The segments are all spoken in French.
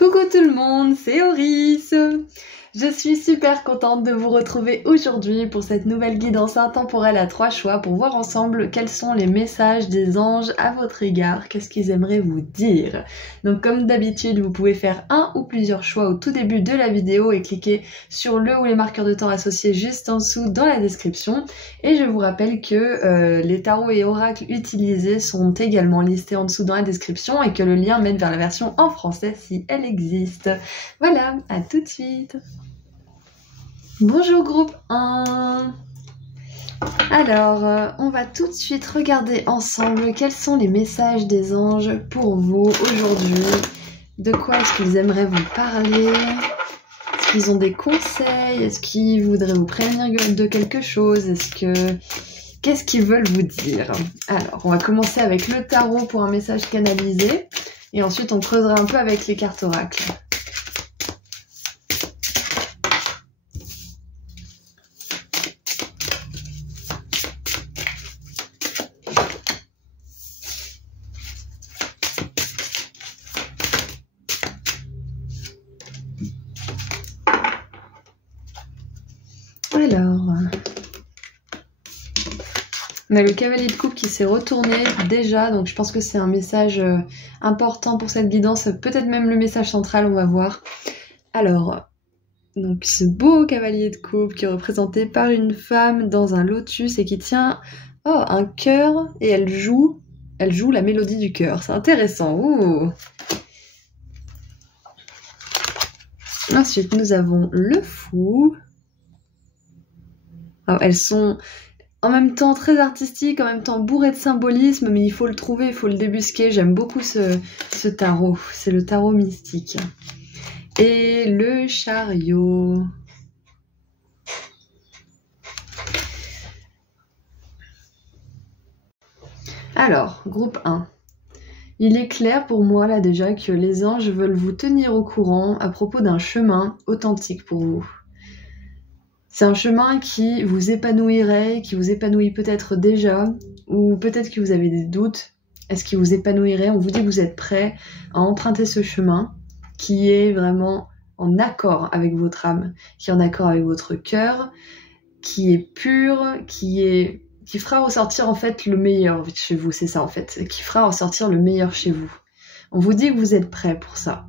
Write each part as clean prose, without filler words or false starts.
Coucou tout le monde, c'est Auris. Je suis super contente de vous retrouver aujourd'hui pour cette nouvelle guidance intemporelle à 3 choix pour voir ensemble quels sont les messages des anges à votre égard, qu'est-ce qu'ils aimeraient vous dire. Donc comme d'habitude, vous pouvez faire un ou plusieurs choix au tout début de la vidéo et cliquer sur le ou les marqueurs de temps associés juste en dessous dans la description. Et je vous rappelle que les tarots et oracles utilisés sont également listés en dessous dans la description et que le lien mène vers la version en français si elle existe. Voilà, à tout de suite. Bonjour groupe 1. Alors, on va tout de suite regarder ensemble quels sont les messages des anges pour vous aujourd'hui. De quoi est-ce qu'ils aimeraient vous parler? Est-ce qu'ils ont des conseils? Est-ce qu'ils voudraient vous prévenir de quelque chose? Qu'est-ce qu'ils veulent vous dire? Alors, on va commencer avec le tarot pour un message canalisé. Et ensuite, on creusera un peu avec les cartes oracles. Alors, on a le cavalier de coupe qui s'est retourné déjà, donc je pense que c'est un message important pour cette guidance, peut-être même le message central, on va voir. Alors, donc ce beau cavalier de coupe qui est représenté par une femme dans un lotus et qui tient un cœur et elle joue la mélodie du cœur, c'est intéressant. Ouh. Ensuite, nous avons le fou. Alors, elles sont en même temps très artistiques, en même temps bourrées de symbolisme, mais il faut le trouver, il faut le débusquer. J'aime beaucoup ce tarot, c'est le tarot mystique. Et le chariot. Alors, groupe 1. Il est clair pour moi là déjà que les anges veulent vous tenir au courant à propos d'un chemin authentique pour vous. C'est un chemin qui vous épanouirait, qui vous épanouit peut-être déjà, ou peut-être que vous avez des doutes. Est-ce qu'il vous épanouirait? On vous dit que vous êtes prêt à emprunter ce chemin qui est vraiment en accord avec votre âme, qui est en accord avec votre cœur, qui est pur, qui fera ressortir en fait le meilleur chez vous, c'est ça en fait, qui fera ressortir le meilleur chez vous. On vous dit que vous êtes prêt pour ça.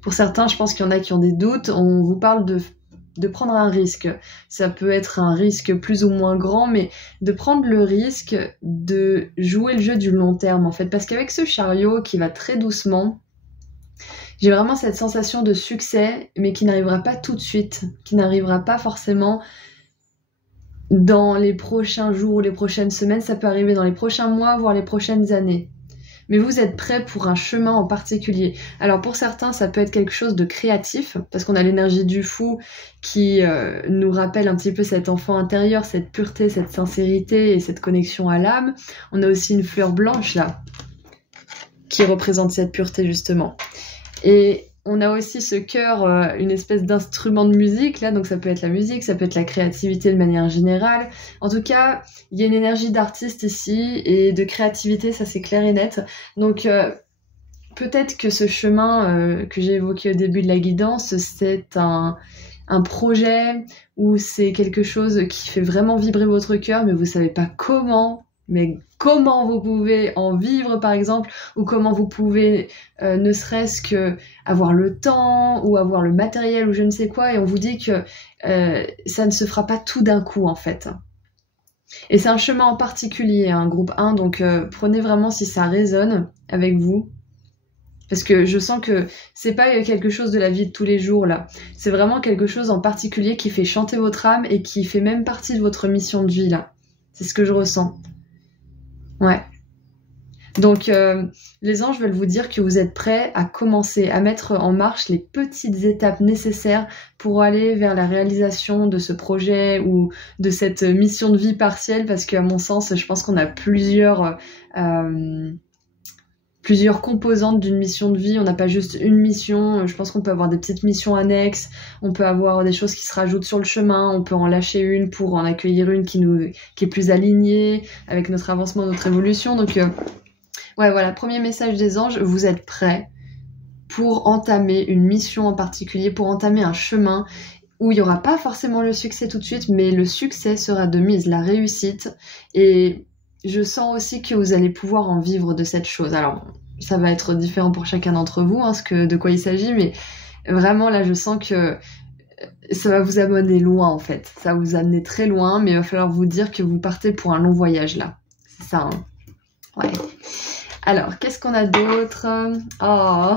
Pour certains, je pense qu'il y en a qui ont des doutes, on vous parle de prendre un risque. Ça peut être un risque plus ou moins grand, mais de prendre le risque de jouer le jeu du long terme, en fait. Parce qu'avec ce chariot qui va très doucement, j'ai vraiment cette sensation de succès, mais qui n'arrivera pas tout de suite, qui n'arrivera pas forcément dans les prochains jours ou les prochaines semaines. Ça peut arriver dans les prochains mois, voire les prochaines années. Mais vous êtes prêts pour un chemin en particulier. Alors pour certains, ça peut être quelque chose de créatif, parce qu'on a l'énergie du fou qui nous rappelle un petit peu cet enfant intérieur, cette pureté, cette sincérité et cette connexion à l'âme. On a aussi une fleur blanche là, qui représente cette pureté justement. Et on a aussi ce cœur, une espèce d'instrument de musique là, donc ça peut être la musique, ça peut être la créativité de manière générale. En tout cas, il y a une énergie d'artiste ici et de créativité, ça c'est clair et net. Donc peut-être que ce chemin que j'ai évoqué au début de la guidance, c'est un projet ou c'est quelque chose qui fait vraiment vibrer votre cœur, mais vous savez pas comment. Mais comment vous pouvez en vivre par exemple, ou comment vous pouvez ne serait-ce que avoir le temps ou avoir le matériel ou je ne sais quoi, et on vous dit que ça ne se fera pas tout d'un coup en fait. Et c'est un chemin en particulier, hein, groupe 1, donc prenez vraiment si ça résonne avec vous. Parce que je sens que c'est pas quelque chose de la vie de tous les jours là, c'est vraiment quelque chose en particulier qui fait chanter votre âme et qui fait même partie de votre mission de vie là. C'est ce que je ressens. Ouais. Donc les anges veulent vous dire que vous êtes prêts à commencer à mettre en marche les petites étapes nécessaires pour aller vers la réalisation de ce projet ou de cette mission de vie partielle, parce qu'à mon sens, je pense qu'on a plusieurs composantes d'une mission de vie. On n'a pas juste une mission, je pense qu'on peut avoir des petites missions annexes, on peut avoir des choses qui se rajoutent sur le chemin, on peut en lâcher une pour en accueillir une qui est plus alignée avec notre avancement, notre évolution. Donc ouais, voilà, premier message des anges, vous êtes prêts pour entamer une mission en particulier, pour entamer un chemin où il n'y aura pas forcément le succès tout de suite, mais le succès sera de mise, la réussite. Et je sens aussi que vous allez pouvoir en vivre de cette chose. Alors, ça va être différent pour chacun d'entre vous, hein, de quoi il s'agit, mais vraiment là, je sens que ça va vous amener loin en fait. Ça va vous amener très loin, mais il va falloir vous dire que vous partez pour un long voyage là. C'est ça, hein. Ouais. Alors, qu'est-ce qu'on a d'autre? Oh,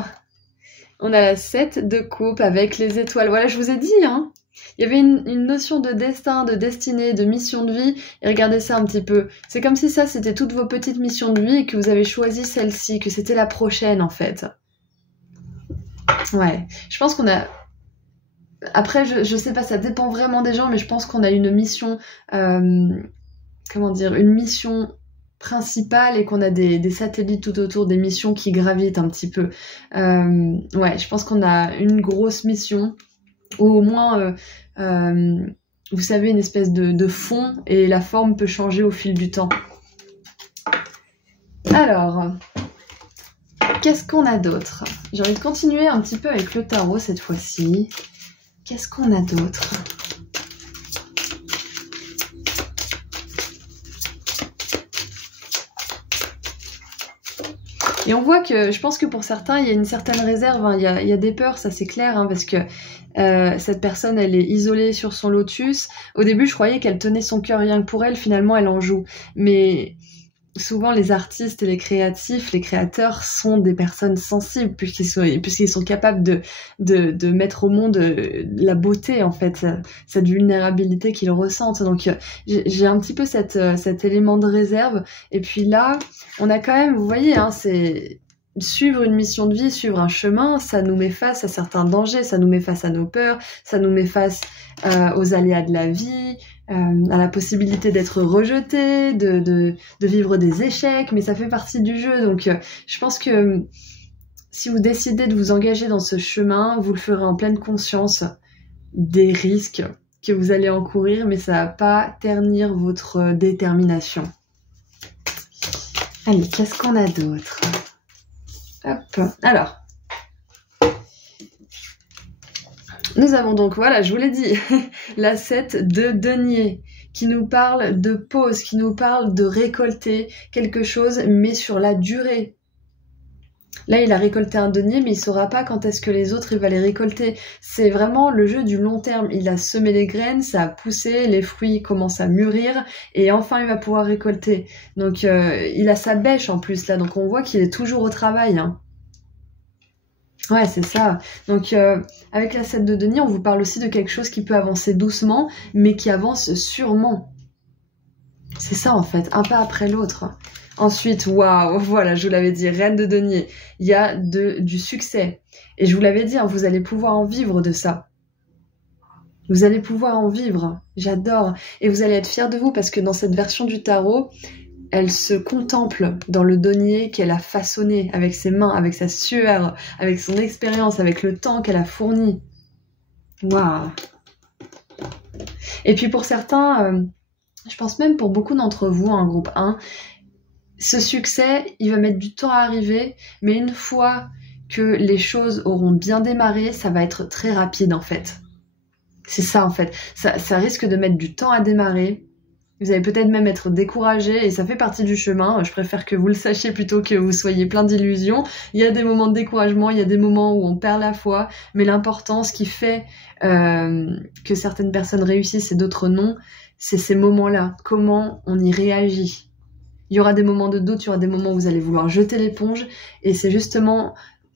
on a la 7 de coupe avec les étoiles. Voilà, je vous ai dit, hein. Il y avait une notion de destin, de destinée, de mission de vie. Et regardez ça un petit peu. C'est comme si ça, c'était toutes vos petites missions de vie et que vous avez choisi celle-ci, que c'était la prochaine en fait. Ouais, je pense qu'on a... Après, je sais pas, ça dépend vraiment des gens, mais je pense qu'on a une mission, comment dire, une mission principale et qu'on a des satellites tout autour, des missions qui gravitent un petit peu. Ouais, je pense qu'on a une grosse mission, ou au moins, vous savez, une espèce de fond, et la forme peut changer au fil du temps. Alors, qu'est-ce qu'on a d'autre? J'ai envie de continuer un petit peu avec le tarot cette fois-ci. Qu'est-ce qu'on a d'autre? Et on voit que, je pense que pour certains, il y a une certaine réserve, hein. Il y a des peurs, ça c'est clair, hein, parce que cette personne, elle est isolée sur son lotus. Au début, je croyais qu'elle tenait son cœur rien que pour elle, finalement, elle en joue. Mais souvent, les artistes et les créatifs, les créateurs sont des personnes sensibles, puisqu'ils sont capables de mettre au monde la beauté, en fait, cette vulnérabilité qu'ils ressentent. Donc, j'ai un petit peu cet élément de réserve. Et puis là, on a quand même, vous voyez, hein, c'est suivre une mission de vie, suivre un chemin, ça nous met face à certains dangers, ça nous met face à nos peurs, ça nous met face aux aléas de la vie, à la possibilité d'être rejeté, de vivre des échecs, mais ça fait partie du jeu. Donc je pense que si vous décidez de vous engager dans ce chemin, vous le ferez en pleine conscience des risques que vous allez encourir, mais ça va pas ternir votre détermination. Allez, qu'est-ce qu'on a d'autre? Hop, alors... Nous avons donc, voilà, je vous l'ai dit, la 7 de denier, qui nous parle de pause, qui nous parle de récolter quelque chose, mais sur la durée. Là, il a récolté un denier, mais il ne saura pas quand est-ce que les autres, il va les récolter. C'est vraiment le jeu du long terme. Il a semé les graines, ça a poussé, les fruits commencent à mûrir, et enfin, il va pouvoir récolter. Donc, il a sa bêche en plus, là, donc on voit qu'il est toujours au travail, hein. Ouais, c'est ça. Donc, avec la 7 de denier, on vous parle aussi de quelque chose qui peut avancer doucement, mais qui avance sûrement. C'est ça, en fait, un pas après l'autre. Ensuite, waouh, voilà, je vous l'avais dit, reine de denier, il y a du succès. Et je vous l'avais dit, hein, vous allez pouvoir en vivre de ça. Vous allez pouvoir en vivre. J'adore. Et vous allez être fiers de vous, parce que dans cette version du tarot, elle se contemple dans le denier qu'elle a façonné avec ses mains, avec sa sueur, avec son expérience, avec le temps qu'elle a fourni. Waouh! Et puis pour certains, je pense même pour beaucoup d'entre vous, en groupe 1, ce succès, il va mettre du temps à arriver, mais une fois que les choses auront bien démarré, ça va être très rapide en fait. C'est ça en fait. Ça risque de mettre du temps à démarrer. Vous allez peut-être même être découragé et ça fait partie du chemin. Je préfère que vous le sachiez plutôt que vous soyez plein d'illusions. Il y a des moments de découragement, il y a des moments où on perd la foi, mais l'important, ce qui fait que certaines personnes réussissent et d'autres non, c'est ces moments-là. Comment on y réagit. Il y aura des moments de doute, il y aura des moments où vous allez vouloir jeter l'éponge et c'est justement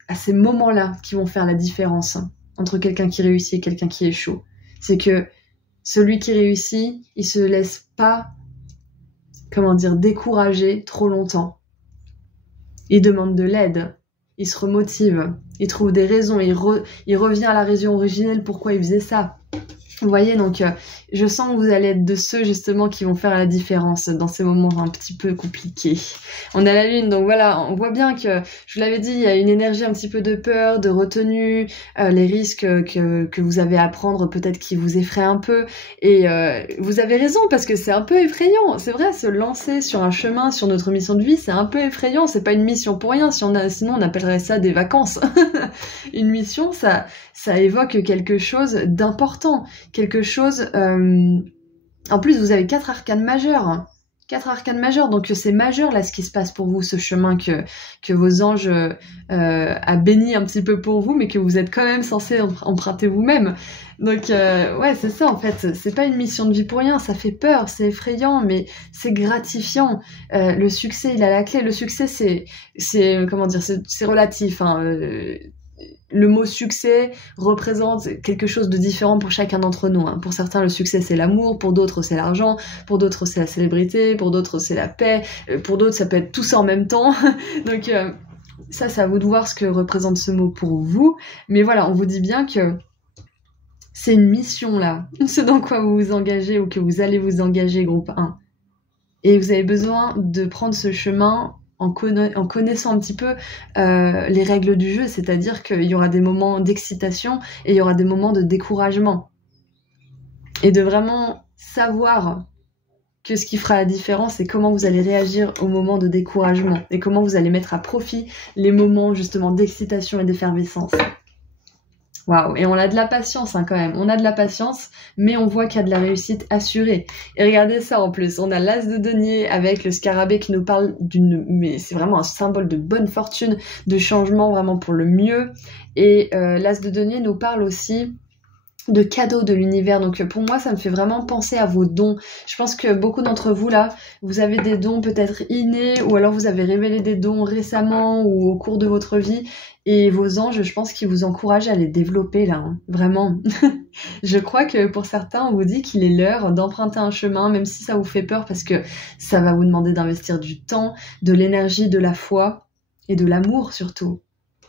à ces moments-là qui vont faire la différence entre quelqu'un qui réussit et quelqu'un qui échoue. C'est que celui qui réussit, il se laisse pas, comment dire, décourager trop longtemps. Il demande de l'aide, il se remotive, il trouve des raisons, il revient à la raison originelle pourquoi il faisait ça. Vous voyez, donc je sens que vous allez être de ceux justement qui vont faire la différence dans ces moments un petit peu compliqués. On a la lune, donc voilà, on voit bien que, je vous l'avais dit, il y a une énergie un petit peu de peur, de retenue, les risques que vous avez à prendre peut-être qui vous effraient un peu. Et vous avez raison, parce que c'est un peu effrayant. C'est vrai, se lancer sur un chemin, sur notre mission de vie, c'est un peu effrayant. C'est pas une mission pour rien, sinon on appellerait ça des vacances. Une mission, ça évoque quelque chose d'important. Quelque chose... En plus, vous avez 4 arcanes majeures. 4 arcanes majeures, donc c'est majeur là ce qui se passe pour vous, ce chemin que vos anges a béni un petit peu pour vous, mais que vous êtes quand même censé emprunter vous-même. Donc ouais, c'est ça en fait, c'est pas une mission de vie pour rien, ça fait peur, c'est effrayant, mais c'est gratifiant. Le succès, il a la clé. Le succès, c'est comment dire, c'est relatif, hein. Le mot succès représente quelque chose de différent pour chacun d'entre nous, hein. Pour certains, le succès, c'est l'amour, pour d'autres, c'est l'argent, pour d'autres, c'est la célébrité, pour d'autres, c'est la paix, pour d'autres, ça peut être tout ça en même temps. Donc ça, c'est à vous de voir ce que représente ce mot pour vous. Mais voilà, on vous dit bien que c'est une mission, là. Ce dans quoi vous vous engagez ou que vous allez vous engager, groupe 1. Et vous avez besoin de prendre ce chemin en connaissant un petit peu les règles du jeu, c'est-à-dire qu'il y aura des moments d'excitation et il y aura des moments de découragement. Et de vraiment savoir que ce qui fera la différence, c'est comment vous allez réagir au moment de découragement et comment vous allez mettre à profit les moments justement d'excitation et d'effervescence. Waouh, et on a de la patience hein, quand même, on a de la patience, mais on voit qu'il y a de la réussite assurée. Et regardez ça en plus, on a l'as de denier avec le scarabée qui nous parle mais c'est vraiment un symbole de bonne fortune, de changement vraiment pour le mieux. Et l'as de denier nous parle aussi de cadeaux de l'univers, donc pour moi ça me fait vraiment penser à vos dons. Je pense que beaucoup d'entre vous là, vous avez des dons peut-être innés, ou alors vous avez révélé des dons récemment ou au cours de votre vie, et vos anges, je pense qu'ils vous encouragent à les développer là, hein. Vraiment. Je crois que pour certains, on vous dit qu'il est l'heure d'emprunter un chemin, même si ça vous fait peur, parce que ça va vous demander d'investir du temps, de l'énergie, de la foi, et de l'amour surtout.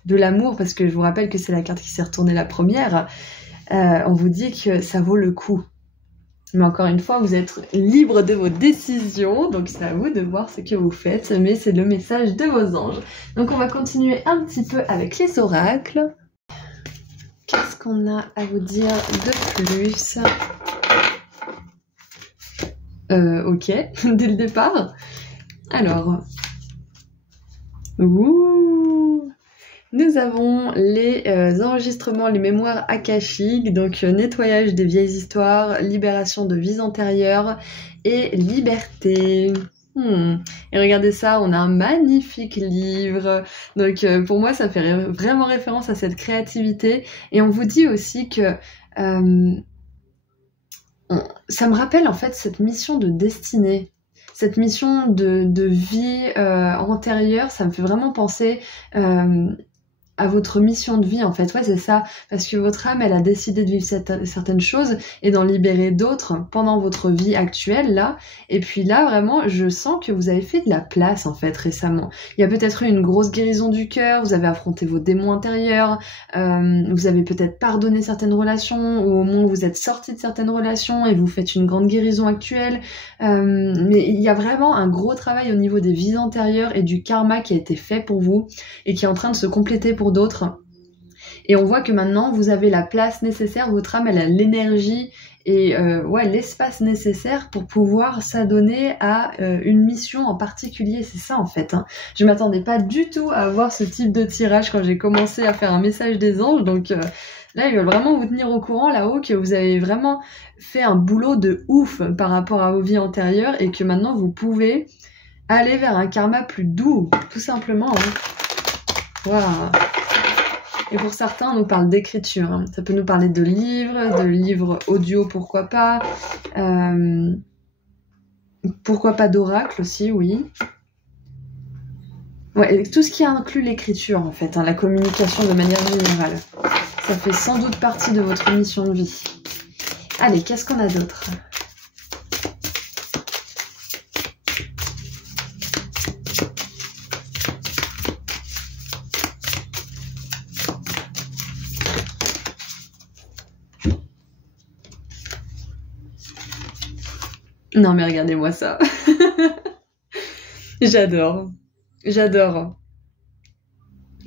De l'amour, parce que je vous rappelle que c'est la carte qui s'est retournée la première. On vous dit que ça vaut le coup. Mais encore une fois, vous êtes libre de vos décisions, donc c'est à vous de voir ce que vous faites, mais c'est le message de vos anges. Donc on va continuer un petit peu avec les oracles. Qu'est-ce qu'on a à vous dire de plus? Ok, dès le départ. Alors, nous avons les enregistrements, les mémoires akashiques, donc nettoyage des vieilles histoires, libération de vies antérieures et liberté. Et regardez ça, on a un magnifique livre. Donc pour moi, ça fait vraiment référence à cette créativité. Et on vous dit aussi que ça me rappelle en fait cette mission de destinée. Cette mission de vie antérieure, ça me fait vraiment penser à votre mission de vie en fait. Ouais, c'est ça, parce que votre âme, elle a décidé de vivre certaines choses et d'en libérer d'autres pendant votre vie actuelle là. Et puis là, vraiment, je sens que vous avez fait de la place en fait récemment. Il y a peut-être eu une grosse guérison du cœur, vous avez affronté vos démons intérieurs, vous avez peut-être pardonné certaines relations, ou au moins vous êtes sorti de certaines relations et vous faites une grande guérison actuelle. Mais il y a vraiment un gros travail au niveau des vies antérieures et du karma qui a été fait pour vous et qui est en train de se compléter pour d'autres. Et on voit que maintenant vous avez la place nécessaire, votre âme elle a l'énergie et l'espace nécessaire pour pouvoir s'adonner à une mission en particulier. C'est ça en fait, hein. Je m'attendais pas du tout à avoir ce type de tirage quand j'ai commencé à faire un message des anges, donc là ils veulent vraiment vous tenir au courant là-haut que vous avez vraiment fait un boulot de ouf par rapport à vos vies antérieures et que maintenant vous pouvez aller vers un karma plus doux, tout simplement, hein. Voilà. Et pour certains, on nous parle d'écriture, hein. Ça peut nous parler de livres audio, pourquoi pas. Pourquoi pas d'oracle aussi, oui. Ouais, tout ce qui inclut l'écriture, en fait, hein, la communication de manière générale. Ça fait sans doute partie de votre mission de vie. Allez, qu'est-ce qu'on a d'autre ? Non mais regardez-moi ça. J'adore. J'adore.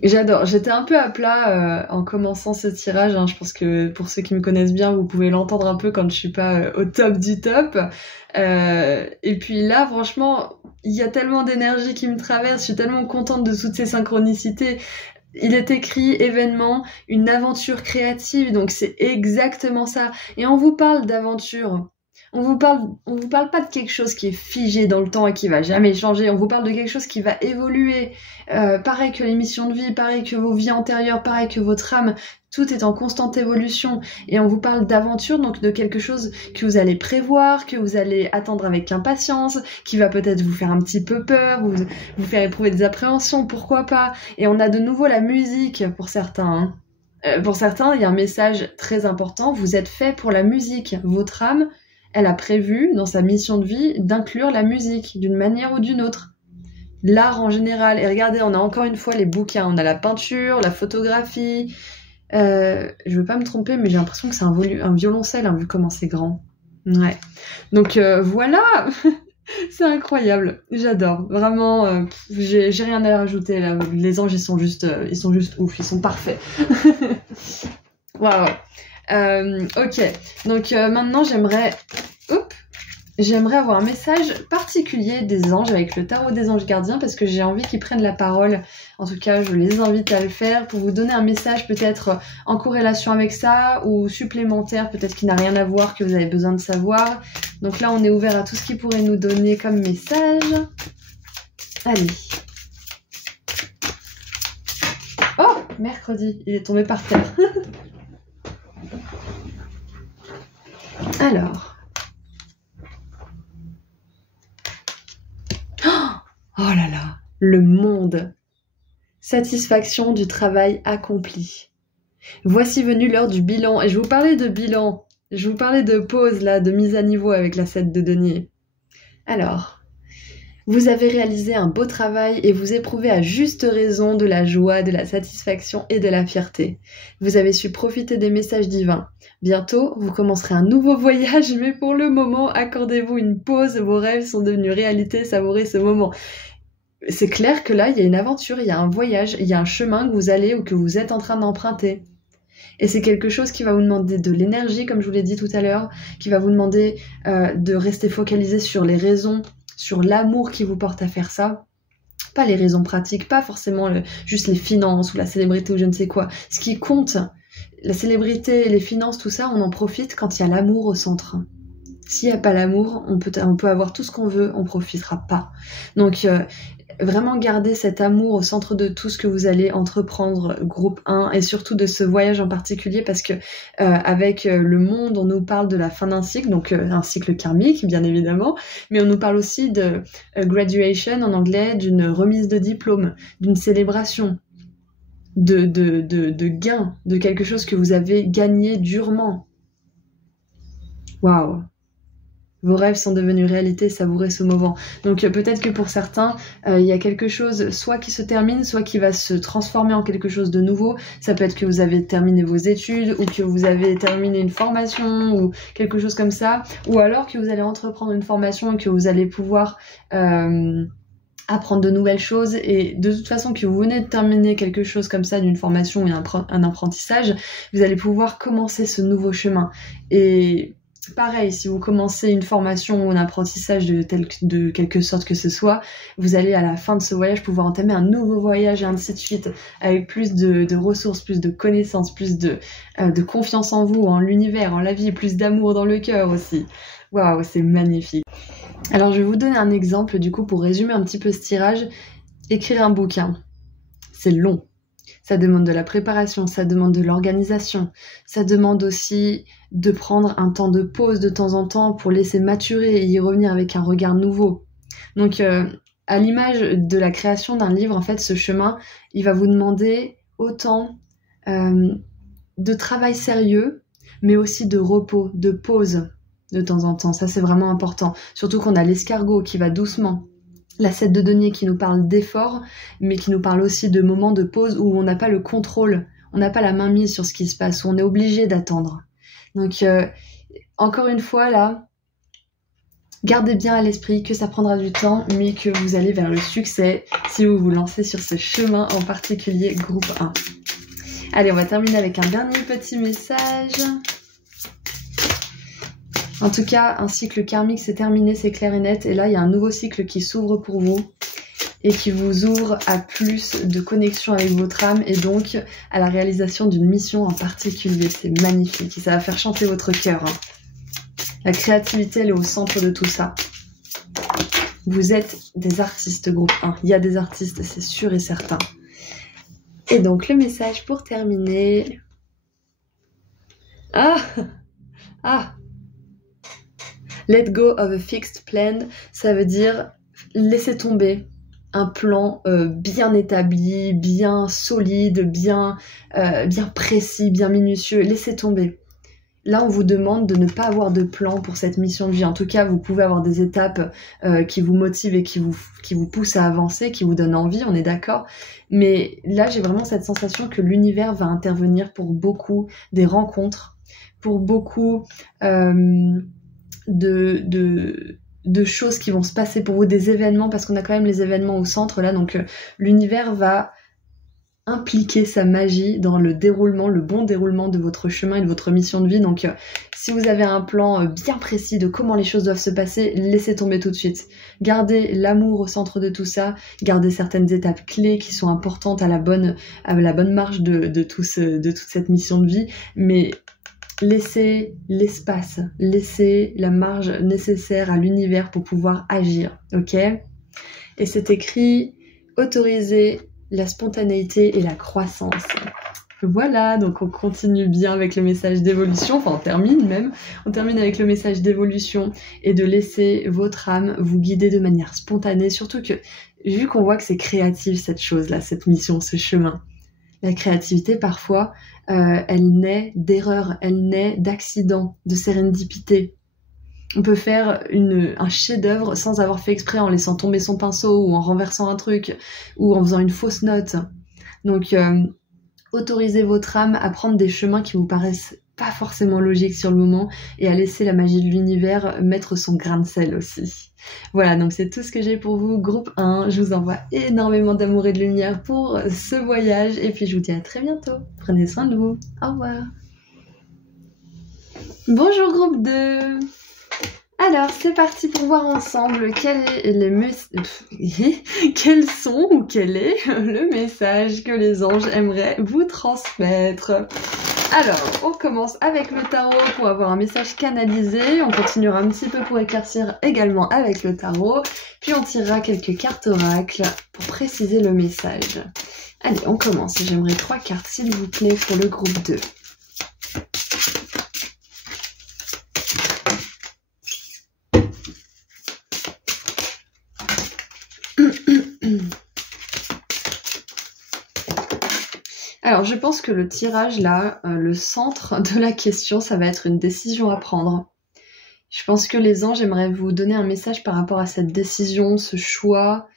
J'adore. J'étais un peu à plat en commençant ce tirage. Hein. Je pense que pour ceux qui me connaissent bien, vous pouvez l'entendre un peu quand je suis pas au top du top. Et puis là, franchement, il y a tellement d'énergie qui me traverse. Je suis tellement contente de toutes ces synchronicités. Il est écrit événement, une aventure créative, donc c'est exactement ça. Et on vous parle d'aventure. On vous parle pas de quelque chose qui est figé dans le temps et qui va jamais changer. On vous parle de quelque chose qui va évoluer. Pareil que les missions de vie, pareil que vos vies antérieures, pareil que votre âme. Tout est en constante évolution. Et on vous parle d'aventure, donc de quelque chose que vous allez prévoir, que vous allez attendre avec impatience, qui va peut-être vous faire un petit peu peur, vous faire éprouver des appréhensions, pourquoi pas. Et on a de nouveau la musique pour certains. Pour certains, il y a un message très important. Vous êtes fait pour la musique. Votre âme, elle a prévu dans sa mission de vie d'inclure la musique d'une manière ou d'une autre. L'art en général. Et regardez, on a encore une fois les bouquins. On a la peinture, la photographie. Je veux pas me tromper, mais j'ai l'impression que c'est un violoncelle, hein, vu comment c'est grand. Ouais. Donc voilà. C'est incroyable. J'adore. Vraiment, j'ai rien à rajouter là. Les anges, ils sont juste ouf. Ils sont parfaits. Waouh. Ok, donc maintenant j'aimerais avoir un message particulier des anges avec le tarot des anges gardiens parce que j'ai envie qu'ils prennent la parole. En tout cas, je les invite à le faire pour vous donner un message peut-être en corrélation avec ça ou supplémentaire, peut-être qui n'a rien à voir, que vous avez besoin de savoir. Donc là, on est ouvert à tout ce qu'ils pourraient nous donner comme message. Allez. Oh, mercredi, il est tombé par terre. Alors. Oh là là, le monde. Satisfaction du travail accompli. Voici venue l'heure du bilan. Et je vous parlais de bilan. Je vous parlais de pause là, de mise à niveau avec la 7 de denier. Alors, vous avez réalisé un beau travail et vous éprouvez à juste raison de la joie, de la satisfaction et de la fierté. Vous avez su profiter des messages divins. Bientôt, vous commencerez un nouveau voyage, mais pour le moment, accordez-vous une pause. Vos rêves sont devenus réalité, savourez ce moment. C'est clair que là, il y a une aventure, il y a un voyage, il y a un chemin que vous allez ou que vous êtes en train d'emprunter. Et c'est quelque chose qui va vous demander de l'énergie, comme je vous l'ai dit tout à l'heure, qui va vous demander de rester focalisé sur les raisons, sur l'amour qui vous porte à faire ça. Pas les raisons pratiques, pas forcément juste les finances ou la célébrité ou je ne sais quoi. Ce qui compte, la célébrité, les finances, tout ça, on en profite quand il y a l'amour au centre. S'il n'y a pas l'amour, on peut avoir tout ce qu'on veut, on profitera pas. Donc vraiment garder cet amour au centre de tout ce que vous allez entreprendre, groupe 1, et surtout de ce voyage en particulier, parce que avec le monde, on nous parle de la fin d'un cycle, donc un cycle karmique, bien évidemment, mais on nous parle aussi de graduation en anglais, d'une remise de diplôme, d'une célébration, de gain, de quelque chose que vous avez gagné durement. Waouh! Vos rêves sont devenus réalité, savourez ce moment. Donc peut-être que pour certains, il y a quelque chose soit qui se termine, soit qui va se transformer en quelque chose de nouveau. Ça peut être que vous avez terminé vos études, ou que vous avez terminé une formation, ou quelque chose comme ça. Ou alors que vous allez entreprendre une formation et que vous allez pouvoir apprendre de nouvelles choses. Et de toute façon, que vous venez de terminer quelque chose comme ça, d'une formation et un apprentissage, vous allez pouvoir commencer ce nouveau chemin. Et pareil, si vous commencez une formation ou un apprentissage de quelque sorte que ce soit, vous allez à la fin de ce voyage pouvoir entamer un nouveau voyage et ainsi de suite, avec plus de ressources, plus de connaissances, plus de confiance en vous, en l'univers, en la vie, plus d'amour dans le cœur aussi. Waouh, c'est magnifique. Alors je vais vous donner un exemple du coup pour résumer un petit peu ce tirage. Écrire un bouquin, c'est long. Ça demande de la préparation, ça demande de l'organisation, ça demande aussi de prendre un temps de pause de temps en temps pour laisser maturer et y revenir avec un regard nouveau. Donc à l'image de la création d'un livre, en fait, ce chemin, il va vous demander autant de travail sérieux, mais aussi de repos, de pause de temps en temps. Ça, c'est vraiment important. Surtout qu'on a l'escargot qui va doucement. La 7 de denier qui nous parle d'effort, mais qui nous parle aussi de moments de pause où on n'a pas le contrôle, on n'a pas la main mise sur ce qui se passe, où on est obligé d'attendre. Donc, encore une fois, là, Gardez bien à l'esprit que ça prendra du temps, mais que vous allez vers le succès si vous vous lancez sur ce chemin en particulier, groupe 1. Allez, on va terminer avec un dernier petit message. En tout cas, un cycle karmique s'est terminé, c'est clair et net. Et là, il y a un nouveau cycle qui s'ouvre pour vous et qui vous ouvre à plus de connexion avec votre âme et donc à la réalisation d'une mission en particulier. C'est magnifique et ça va faire chanter votre cœur. La créativité, elle est au centre de tout ça. Vous êtes des artistes, groupe 1. Il y a des artistes, c'est sûr et certain. Et donc, le message pour terminer... Ah Let go of a fixed plan, ça veut dire laisser tomber un plan bien établi, bien solide, bien précis, bien minutieux. Laissez tomber. Là, on vous demande de ne pas avoir de plan pour cette mission de vie. En tout cas, vous pouvez avoir des étapes qui vous motivent et qui vous poussent à avancer, qui vous donnent envie, on est d'accord. Mais là, j'ai vraiment cette sensation que l'univers va intervenir pour beaucoup des rencontres, pour beaucoup de choses qui vont se passer pour vous, des événements, parce qu'on a quand même les événements au centre là, donc l'univers va impliquer sa magie dans le déroulement, le bon déroulement de votre chemin et de votre mission de vie. Donc si vous avez un plan bien précis de comment les choses doivent se passer, laissez tomber tout de suite. Gardez l'amour au centre de tout ça, gardez certaines étapes clés qui sont importantes à la bonne marche de toute cette mission de vie, mais laissez l'espace, laissez la marge nécessaire à l'univers pour pouvoir agir, ok? Et c'est écrit « Autorisez la spontanéité et la croissance ». Voilà, donc on continue bien avec le message d'évolution, enfin on termine avec le message d'évolution et de laisser votre âme vous guider de manière spontanée, surtout que, vu qu'on voit que c'est créatif cette chose-là, cette mission, ce chemin, la créativité parfois, elle naît d'erreurs, elle naît d'accidents, de sérendipité. On peut faire un chef-d'œuvre sans avoir fait exprès, en laissant tomber son pinceau ou en renversant un truc ou en faisant une fausse note. Donc, autorisez votre âme à prendre des chemins qui vous paraissent pas forcément logiques sur le moment et à laisser la magie de l'univers mettre son grain de sel aussi. Voilà, donc c'est tout ce que j'ai pour vous, groupe 1. Je vous envoie énormément d'amour et de lumière pour ce voyage et puis je vous dis à très bientôt. Prenez soin de vous. Au revoir. Bonjour groupe 2. Alors, c'est parti pour voir ensemble quel est le message que les anges aimeraient vous transmettre. Alors, on commence avec le tarot pour avoir un message canalisé. On continuera un petit peu pour éclaircir également avec le tarot. Puis on tirera quelques cartes oracles pour préciser le message. Allez, on commence. J'aimerais 3 cartes, s'il vous plaît, pour le groupe 2. Alors, je pense que le tirage là, le centre de la question, ça va être une décision à prendre. Je pense que les anges aimeraient vous donner un message par rapport à cette décision, ce choix.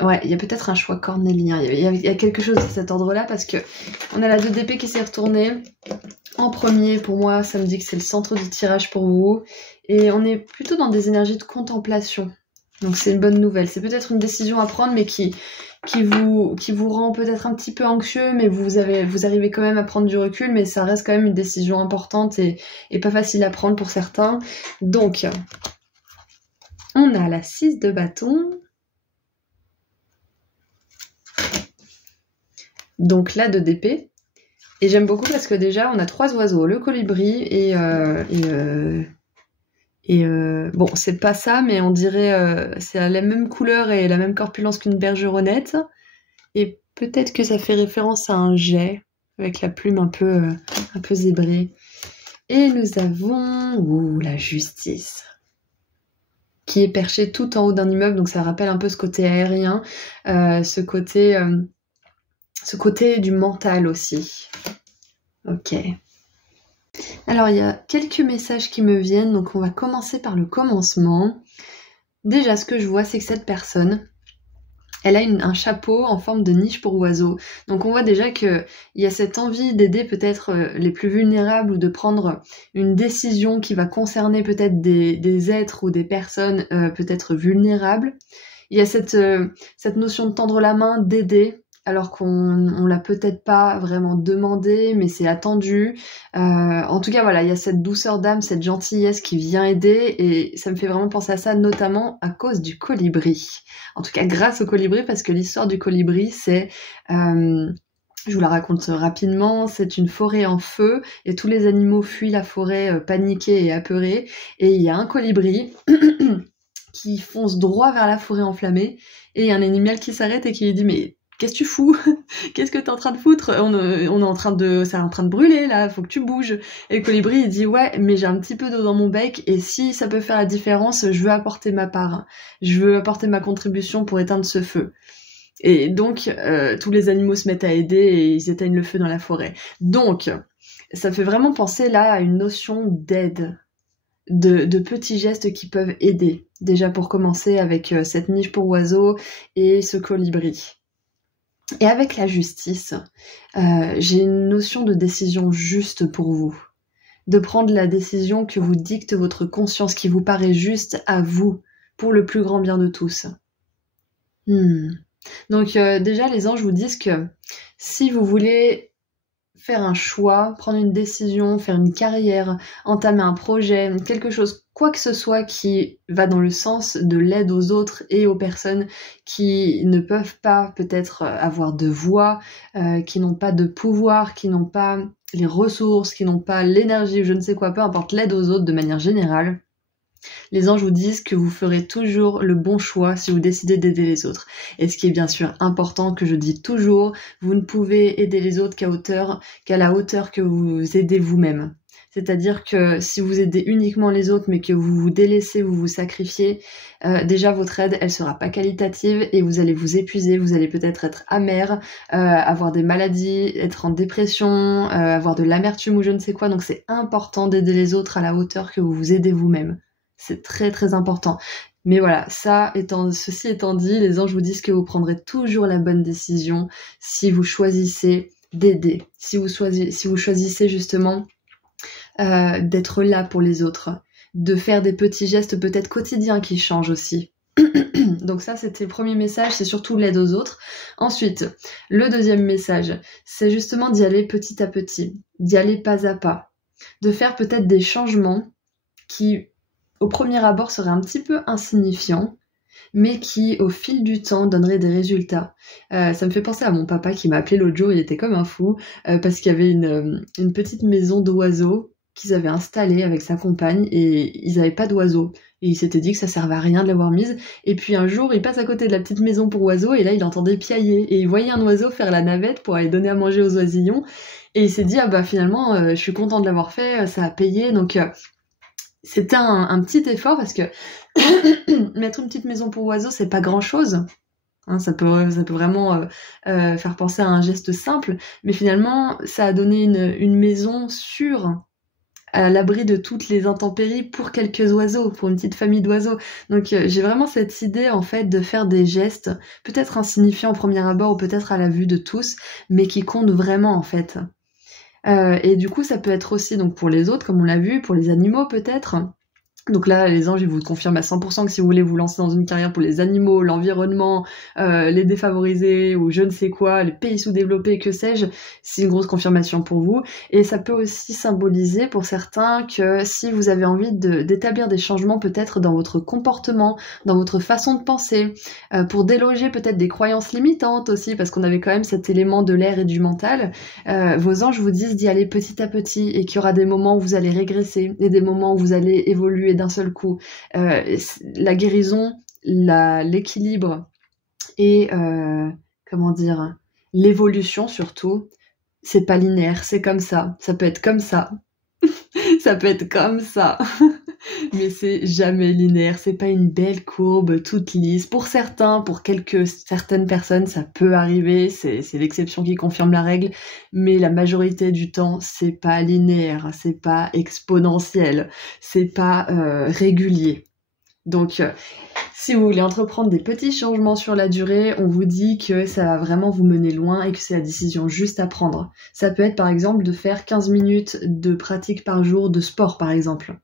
Ouais, il y a peut-être un choix cornélien. Il y a quelque chose de cet ordre-là parce que on a la 2 d'épée qui s'est retournée. En premier, pour moi, ça me dit que c'est le centre du tirage pour vous. Et on est plutôt dans des énergies de contemplation. Donc c'est une bonne nouvelle. C'est peut-être une décision à prendre, mais qui vous rend peut-être un petit peu anxieux, mais vous arrivez quand même à prendre du recul, mais ça reste quand même une décision importante et pas facile à prendre pour certains. Donc, on a la 6 de bâton. Donc la 2 d'épée. Et j'aime beaucoup parce que déjà, on a 3 oiseaux. Le colibri bon, c'est pas ça, mais on dirait c'est la même couleur et la même corpulence qu'une bergeronnette. Et peut-être que ça fait référence à un geai, avec la plume un peu zébrée. Et nous avons la justice, qui est perchée tout en haut d'un immeuble, donc ça rappelle un peu ce côté aérien, ce côté du mental aussi. Ok. Alors, il y a quelques messages qui me viennent, donc on va commencer par le commencement. Déjà, ce que je vois, c'est que cette personne, Elle a un chapeau en forme de niche pour oiseau. Donc on voit déjà qu'il y a cette envie d'aider peut-être les plus vulnérables ou de prendre une décision qui va concerner peut-être des êtres ou des personnes peut-être vulnérables. Il y a cette notion de tendre la main, d'aider, alors qu'on l'a peut-être pas vraiment demandé, mais c'est attendu. En tout cas, voilà, il y a cette douceur d'âme, cette gentillesse qui vient aider, et ça me fait vraiment penser à ça, notamment à cause du colibri. En tout cas, grâce au colibri, parce que l'histoire du colibri, c'est... je vous la raconte rapidement, c'est une forêt en feu, et tous les animaux fuient la forêt paniqués et apeurés, et il y a un colibri... qui fonce droit vers la forêt enflammée, et il y a un animal qui s'arrête et qui lui dit « Mais qu'est-ce que tu fous? Qu'est-ce que t'es en train de foutre? C'est en train de brûler là, faut que tu bouges. » Et le colibri il dit « Ouais, mais j'ai un petit peu d'eau dans mon bec, et si ça peut faire la différence, je veux apporter ma part. Je veux apporter ma contribution pour éteindre ce feu. » Et donc, tous les animaux se mettent à aider et ils éteignent le feu dans la forêt. Donc, ça fait vraiment penser là à une notion d'aide. De petits gestes qui peuvent aider. Déjà pour commencer avec cette niche pour oiseaux et ce colibri. Et avec la justice, j'ai une notion de décision juste pour vous. De prendre la décision que vous dicte votre conscience, qui vous paraît juste à vous, pour le plus grand bien de tous. Donc déjà, les anges vous disent que si vous voulez faire un choix, prendre une décision, faire une carrière, entamer un projet, quelque chose, quoi que ce soit qui va dans le sens de l'aide aux autres et aux personnes qui ne peuvent pas peut-être avoir de voix, qui n'ont pas de pouvoir, qui n'ont pas les ressources, qui n'ont pas l'énergie, je ne sais quoi, peu importe, l'aide aux autres de manière générale. Les anges vous disent que vous ferez toujours le bon choix si vous décidez d'aider les autres. Et ce qui est bien sûr important, que je dis toujours, vous ne pouvez aider les autres qu'à la hauteur que vous aidez vous-même. C'est-à-dire que si vous aidez uniquement les autres, mais que vous vous délaissez, vous vous sacrifiez, déjà votre aide, elle sera pas qualitative et vous allez vous épuiser, vous allez peut-être être amer, avoir des maladies, être en dépression, avoir de l'amertume ou je ne sais quoi. Donc c'est important d'aider les autres à la hauteur que vous vous aidez vous-même. C'est très très important. Mais voilà, ceci étant dit, les anges vous disent que vous prendrez toujours la bonne décision si vous choisissez d'aider, si vous choisissez justement d'être là pour les autres, de faire des petits gestes peut-être quotidiens qui changent aussi. Donc ça, c'était le premier message, c'est surtout l'aide aux autres. Ensuite, le deuxième message, c'est justement d'y aller petit à petit, d'y aller pas à pas, de faire peut-être des changements qui au premier abord serait un petit peu insignifiant, mais qui, au fil du temps, donnerait des résultats. Ça me fait penser à mon papa qui m'a appelé l'autre jour, il était comme un fou, parce qu'il y avait une petite maison d'oiseaux qu'ils avaient installée avec sa compagne, et ils n'avaient pas d'oiseaux. Et il s'était dit que ça servait à rien de l'avoir mise. Et puis un jour, il passe à côté de la petite maison pour oiseaux, et là, il entendait piailler. Et il voyait un oiseau faire la navette pour aller donner à manger aux oisillons. Et il s'est dit, ah bah finalement, je suis content de l'avoir fait, ça a payé, donc... C'était un petit effort parce que mettre une petite maison pour oiseaux, c'est pas grand-chose. Hein, ça peut vraiment faire penser à un geste simple, mais finalement, ça a donné une maison sûre, à l'abri de toutes les intempéries pour quelques oiseaux, pour une petite famille d'oiseaux. Donc j'ai vraiment cette idée en fait de faire des gestes, peut-être insignifiants au premier abord ou peut-être à la vue de tous, mais qui comptent vraiment en fait. Et du coup, ça peut être aussi donc pour les autres, comme on l'a vu, pour les animaux peut-être. Donc là, les anges, ils vous confirment à 100% que si vous voulez vous lancer dans une carrière pour les animaux, l'environnement, les défavorisés ou je ne sais quoi, les pays sous-développés, que sais-je, c'est une grosse confirmation pour vous. Et ça peut aussi symboliser pour certains que si vous avez envie d'établir des changements peut-être dans votre comportement, dans votre façon de penser, pour déloger peut-être des croyances limitantes aussi, parce qu'on avait quand même cet élément de l'air et du mental, vos anges vous disent d'y aller petit à petit et qu'il y aura des moments où vous allez régresser et des moments où vous allez évoluer d'un seul coup. La guérison, l'équilibre et l'évolution surtout, c'est pas linéaire, c'est comme ça. Ça peut être comme ça. Ça peut être comme ça. Mais c'est jamais linéaire, c'est pas une belle courbe toute lisse. Pour certains, pour certaines personnes, ça peut arriver, c'est l'exception qui confirme la règle, mais la majorité du temps, c'est pas linéaire, c'est pas exponentiel, c'est pas régulier. Donc, si vous voulez entreprendre des petits changements sur la durée, on vous dit que ça va vraiment vous mener loin et que c'est la décision juste à prendre. Ça peut être par exemple de faire 15 minutes de pratique par jour de sport par exemple.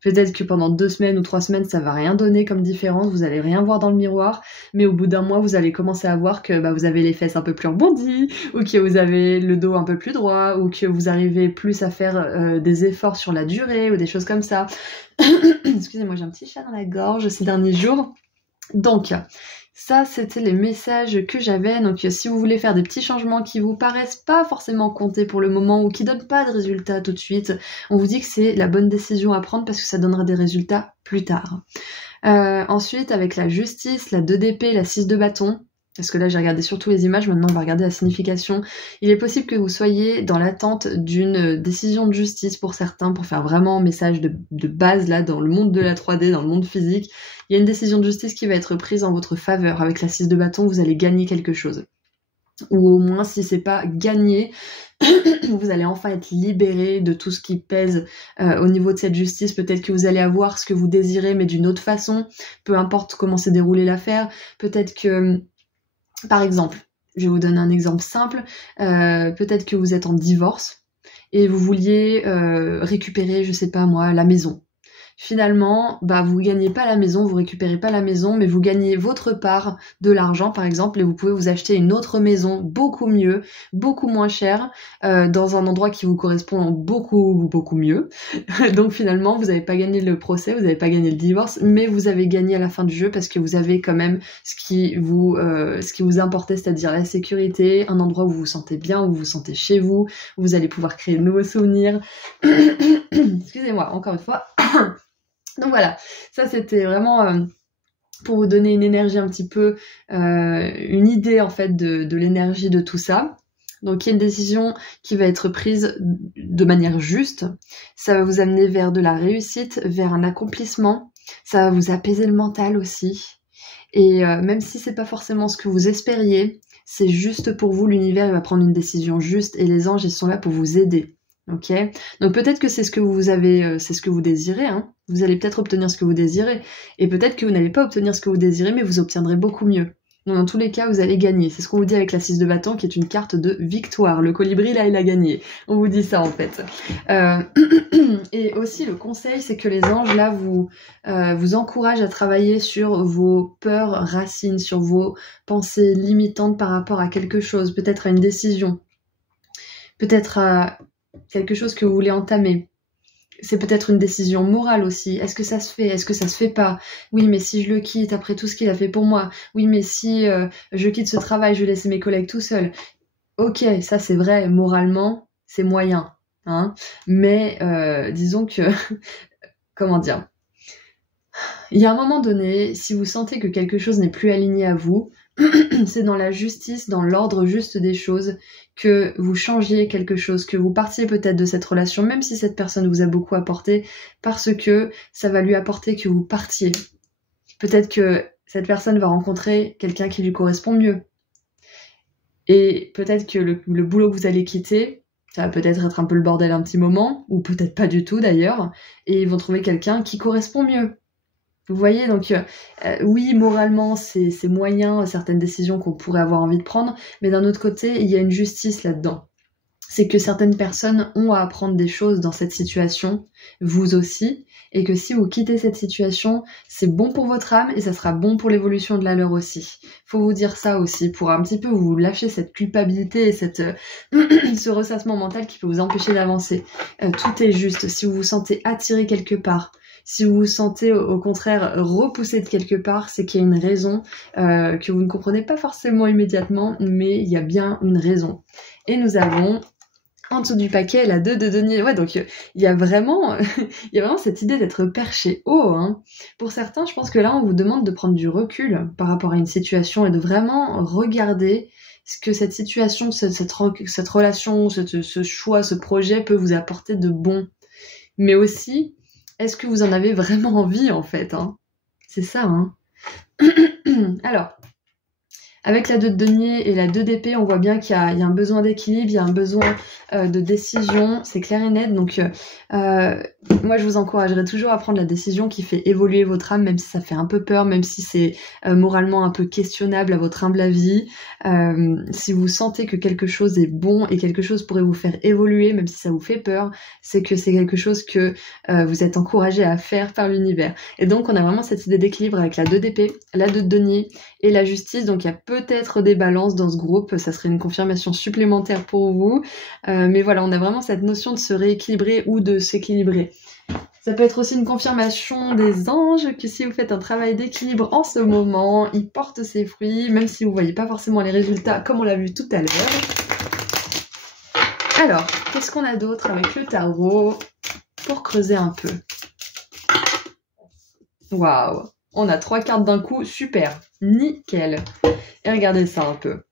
Peut-être que pendant 2 semaines ou 3 semaines, ça va rien donner comme différence, vous allez rien voir dans le miroir, mais au bout d'un mois, vous allez commencer à voir que vous avez les fesses un peu plus rebondies, ou que vous avez le dos un peu plus droit, ou que vous arrivez plus à faire des efforts sur la durée, ou des choses comme ça. Excusez-moi, j'ai un petit chat dans la gorge ces derniers jours. Donc, ça, c'était les messages que j'avais. Donc, si vous voulez faire des petits changements qui vous paraissent pas forcément compter pour le moment ou qui donnent pas de résultats tout de suite, on vous dit que c'est la bonne décision à prendre parce que ça donnera des résultats plus tard. Ensuite, avec la justice, la 2 d'épée, la 6 de bâton, parce que là j'ai regardé surtout les images, maintenant on va regarder la signification. Il est possible que vous soyez dans l'attente d'une décision de justice pour certains, pour faire vraiment un message de base là dans le monde de la 3D, dans le monde physique. Il y a une décision de justice qui va être prise en votre faveur. Avec la 6 de bâton, vous allez gagner quelque chose. Ou au moins, si c'est pas gagné, vous allez enfin être libéré de tout ce qui pèse au niveau de cette justice. Peut-être que vous allez avoir ce que vous désirez, mais d'une autre façon. Peu importe comment s'est déroulée l'affaire. Peut-être que, par exemple, je vais vous donner un exemple simple. Peut-être que vous êtes en divorce et vous vouliez récupérer, je sais pas moi, la maison. Finalement, vous gagnez pas la maison, vous récupérez pas la maison, mais vous gagnez votre part de l'argent, par exemple, et vous pouvez vous acheter une autre maison beaucoup mieux, beaucoup moins chère, dans un endroit qui vous correspond beaucoup, beaucoup mieux. Donc finalement, vous n'avez pas gagné le procès, vous n'avez pas gagné le divorce, mais vous avez gagné à la fin du jeu parce que vous avez quand même ce qui vous importait, c'est-à-dire la sécurité, un endroit où vous vous sentez bien, où vous vous sentez chez vous, où vous allez pouvoir créer de nouveaux souvenirs. Excusez-moi, encore une fois. Donc voilà, ça c'était vraiment pour vous donner une énergie un petit peu, une idée en fait de l'énergie de tout ça. Donc il y a une décision qui va être prise de manière juste, ça va vous amener vers de la réussite, vers un accomplissement, ça va vous apaiser le mental aussi. Et même si c'est pas forcément ce que vous espériez, c'est juste pour vous, l'univers il va prendre une décision juste et les anges ils sont là pour vous aider. Ok, donc peut-être que c'est ce que vous avez, c'est ce que vous désirez, hein. Vous allez peut-être obtenir ce que vous désirez, et peut-être que vous n'allez pas obtenir ce que vous désirez, mais vous obtiendrez beaucoup mieux. Donc dans tous les cas, vous allez gagner. C'est ce qu'on vous dit avec la 6 de bâton, qui est une carte de victoire. Le colibri, là, il a gagné. On vous dit ça, en fait. Et aussi, le conseil, c'est que les anges, là, vous encouragent à travailler sur vos peurs racines, sur vos pensées limitantes par rapport à quelque chose, peut-être à une décision, peut-être à quelque chose que vous voulez entamer. C'est peut-être une décision morale aussi. Est-ce que ça se fait? Est-ce que ça se fait pas? Oui, mais si je le quitte après tout ce qu'il a fait pour moi. Oui, mais si je quitte ce travail, je vais laisser mes collègues tout seuls. Ok, ça c'est vrai, moralement, c'est moyen. Hein, mais disons que... comment dire? Il y a un moment donné, si vous sentez que quelque chose n'est plus aligné à vous, c'est dans la justice, dans l'ordre juste des choses, que vous changiez quelque chose, que vous partiez peut-être de cette relation, même si cette personne vous a beaucoup apporté, parce que ça va lui apporter que vous partiez. Peut-être que cette personne va rencontrer quelqu'un qui lui correspond mieux. Et peut-être que le boulot que vous allez quitter, ça va peut-être être un peu le bordel un petit moment, ou peut-être pas du tout d'ailleurs, et ils vont trouver quelqu'un qui correspond mieux. Vous voyez, donc oui, moralement, c'est moyen, certaines décisions qu'on pourrait avoir envie de prendre, mais d'un autre côté, il y a une justice là-dedans. C'est que certaines personnes ont à apprendre des choses dans cette situation, vous aussi, et que si vous quittez cette situation, c'est bon pour votre âme et ça sera bon pour l'évolution de la leur aussi. Faut vous dire ça aussi, pour un petit peu vous lâcher cette culpabilité et ce ressassement mental qui peut vous empêcher d'avancer. Tout est juste, si vous vous sentez attiré quelque part, si vous vous sentez au contraire repoussé de quelque part, c'est qu'il y a une raison que vous ne comprenez pas forcément immédiatement, mais il y a bien une raison. Et nous avons en dessous du paquet la 2 de denier. Ouais, donc il y a vraiment cette idée d'être perché haut. Hein. Pour certains, je pense que là, on vous demande de prendre du recul par rapport à une situation et de vraiment regarder ce que cette situation, cette relation, ce choix, ce projet peut vous apporter de bon. Mais aussi, est-ce que vous en avez vraiment envie, en fait, hein? C'est ça, hein. Alors, Avec la 2 de denier et la 2 d'épée, on voit bien qu'il y a un besoin d'équilibre, il y a un besoin de décision, c'est clair et net. Donc moi je vous encouragerais toujours à prendre la décision qui fait évoluer votre âme, même si ça fait un peu peur, même si c'est moralement un peu questionnable à votre humble avis. Si vous sentez que quelque chose est bon et quelque chose pourrait vous faire évoluer, même si ça vous fait peur, c'est que c'est quelque chose que vous êtes encouragé à faire par l'univers. Et donc on a vraiment cette idée d'équilibre avec la 2 d'épée, la 2 de denier et la justice. Donc il y a peut-être des balances dans ce groupe, ça serait une confirmation supplémentaire pour vous. Mais voilà, on a vraiment cette notion de se rééquilibrer ou de s'équilibrer. Ça peut être aussi une confirmation des anges que si vous faites un travail d'équilibre en ce moment, il porte ses fruits, même si vous voyez pas forcément les résultats comme on l'a vu tout à l'heure. Alors, qu'est-ce qu'on a d'autre avec le tarot pour creuser un peu? Waouh, on a 3 cartes d'un coup, super, nickel. Et regardez ça un peu.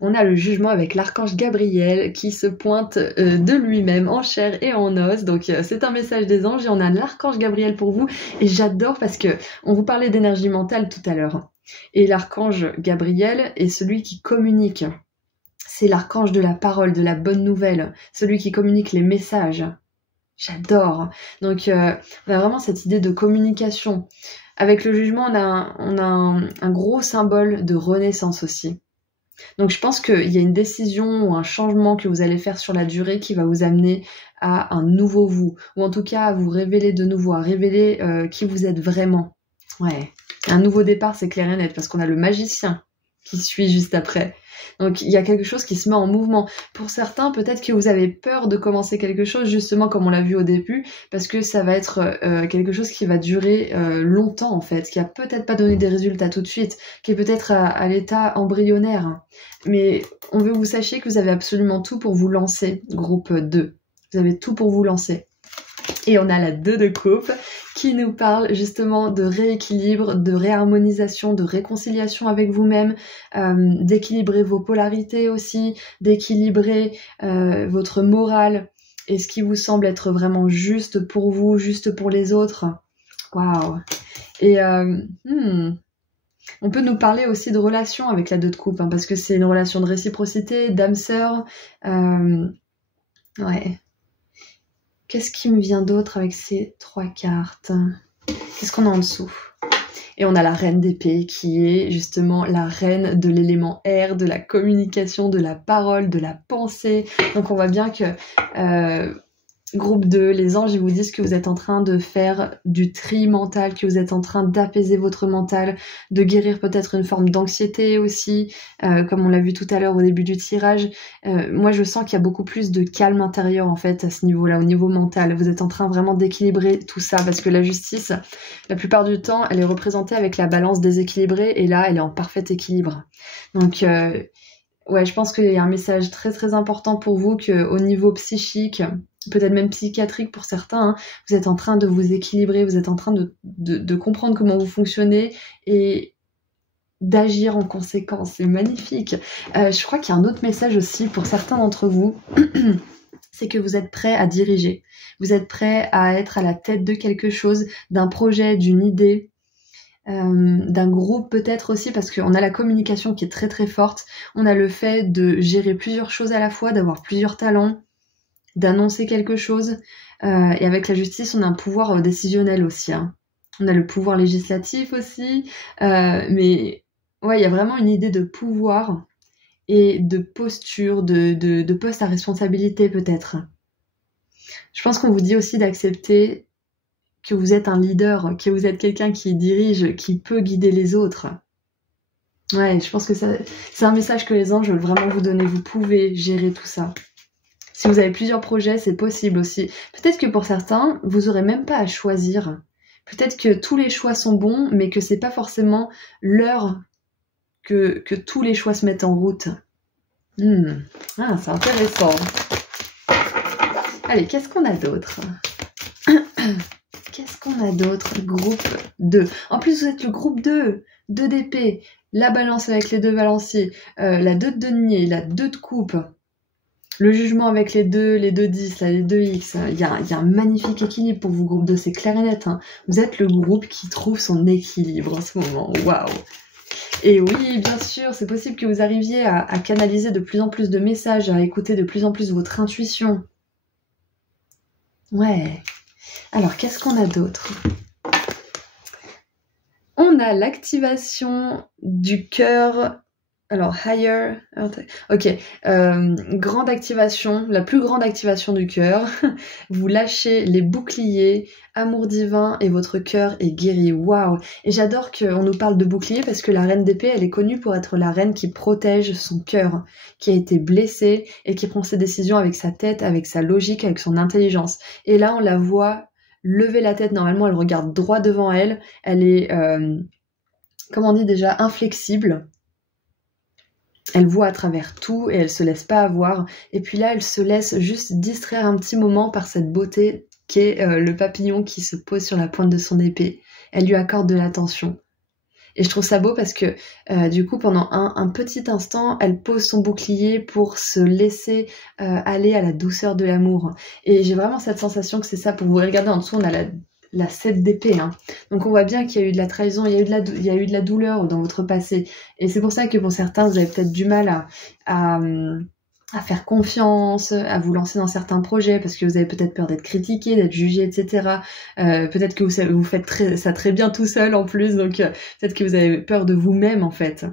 On a le jugement avec l'archange Gabriel qui se pointe de lui-même en chair et en os. Donc c'est un message des anges et on a l'archange Gabriel pour vous. Et j'adore parce que on vous parlait d'énergie mentale tout à l'heure. Et l'archange Gabriel est celui qui communique. C'est l'archange de la parole, de la bonne nouvelle, celui qui communique les messages. J'adore. Donc on a vraiment cette idée de communication. Avec le jugement, on a un gros symbole de renaissance aussi. Donc je pense qu'il y a une décision ou un changement que vous allez faire sur la durée qui va vous amener à un nouveau vous, ou en tout cas à vous révéler de nouveau, à révéler qui vous êtes vraiment. Ouais, un nouveau départ, c'est clair et net, parce qu'on a le magicien qui suit juste après. Donc il y a quelque chose qui se met en mouvement. Pour certains, peut-être que vous avez peur de commencer quelque chose, justement comme on l'a vu au début, parce que ça va être quelque chose qui va durer longtemps en fait, qui a peut-être pas donné des résultats tout de suite, qui est peut-être à l'état embryonnaire. Mais on veut que vous sachiez que vous avez absolument tout pour vous lancer, groupe 2. Vous avez tout pour vous lancer. Et on a la 2 de coupe qui nous parle justement de rééquilibre, de réharmonisation, de réconciliation avec vous-même, d'équilibrer vos polarités aussi, d'équilibrer votre morale et ce qui vous semble être vraiment juste pour vous, juste pour les autres. Waouh. Et on peut nous parler aussi de relation avec la 2 de coupe, hein, parce que c'est une relation de réciprocité, d'âme sœur. Ouais. Qu'est-ce qui me vient d'autre avec ces 3 cartes? Qu'est-ce qu'on a en dessous? Et on a la reine d'épée qui est justement la reine de l'élément air, de la communication, de la parole, de la pensée. Donc on voit bien que groupe 2, les anges ils vous disent que vous êtes en train de faire du tri mental, que vous êtes en train d'apaiser votre mental, de guérir peut-être une forme d'anxiété aussi, comme on l'a vu tout à l'heure au début du tirage. Moi je sens qu'il y a beaucoup plus de calme intérieur en fait à ce niveau-là, au niveau mental. Vous êtes en train vraiment d'équilibrer tout ça, parce que la justice, la plupart du temps, elle est représentée avec la balance déséquilibrée, et là elle est en parfait équilibre. Donc ouais, je pense qu'il y a un message très très important pour vous, qu'au niveau psychique, peut-être même psychiatrique pour certains, hein, vous êtes en train de vous équilibrer, vous êtes en train de comprendre comment vous fonctionnez et d'agir en conséquence. C'est magnifique. Je crois qu'il y a un autre message aussi pour certains d'entre vous, c'est que vous êtes prêts à diriger. Vous êtes prêts à être à la tête de quelque chose, d'un projet, d'une idée, d'un groupe peut-être aussi, parce qu'on a la communication qui est très très forte. On a le fait de gérer plusieurs choses à la fois, d'avoir plusieurs talents, d'annoncer quelque chose, et avec la justice on a un pouvoir décisionnel aussi, hein. On a le pouvoir législatif aussi, mais ouais, il y a vraiment une idée de pouvoir et de posture, de poste à responsabilité peut-être. Je pense qu'on vous dit aussi d'accepter que vous êtes un leader, que vous êtes quelqu'un qui dirige, qui peut guider les autres. Ouais, je pense que c'est un message que les anges veulent vraiment vous donner. Vous pouvez gérer tout ça. Si vous avez plusieurs projets, c'est possible aussi. Peut-être que pour certains, vous n'aurez même pas à choisir. Peut-être que tous les choix sont bons, mais que c'est pas forcément l'heure que tous les choix se mettent en route. Ah, c'est intéressant. Allez, qu'est-ce qu'on a d'autre? Qu'est-ce qu'on a d'autre? Groupe 2. En plus, vous êtes le groupe 2. 2 d'épée, la balance avec les 2 balanciers, la 2 de denier, la 2 de coupe. Le jugement avec les 2 10, là, les 2 X, il y a un magnifique équilibre pour vous, groupe 2, c'est clair et net. Hein. Vous êtes le groupe qui trouve son équilibre en ce moment. Waouh! Et oui, bien sûr, c'est possible que vous arriviez à canaliser de plus en plus de messages, à écouter de plus en plus votre intuition. Ouais. Alors, qu'est-ce qu'on a d'autre? On a l'activation du cœur. Alors, higher. Ok. Grande activation, la plus grande activation du cœur. Vous lâchez les boucliers, amour divin et votre cœur est guéri. Waouh! Et j'adore qu'on nous parle de bouclier parce que la reine d'épée, elle est connue pour être la reine qui protège son cœur, qui a été blessée et qui prend ses décisions avec sa tête, avec sa logique, avec son intelligence. Et là, on la voit lever la tête. Normalement, elle regarde droit devant elle. Elle est, comment on dit déjà, inflexible. Elle voit à travers tout et elle se laisse pas avoir. Et puis là, elle se laisse juste distraire un petit moment par cette beauté qu'est le papillon qui se pose sur la pointe de son épée. Elle lui accorde de l'attention. Et je trouve ça beau parce que du coup, pendant un petit instant, elle pose son bouclier pour se laisser aller à la douceur de l'amour. Et j'ai vraiment cette sensation que c'est ça. Pour vous regarder en dessous, on a la 7 d'épée. Hein. Donc on voit bien qu'il y a eu de la trahison, il y a eu de la douleur dans votre passé. Et c'est pour ça que pour certains, vous avez peut-être du mal à faire confiance, à vous lancer dans certains projets, parce que vous avez peut-être peur d'être critiqué, d'être jugé, etc. Peut-être que vous faites ça très bien tout seul en plus, donc peut-être que vous avez peur de vous-même en fait.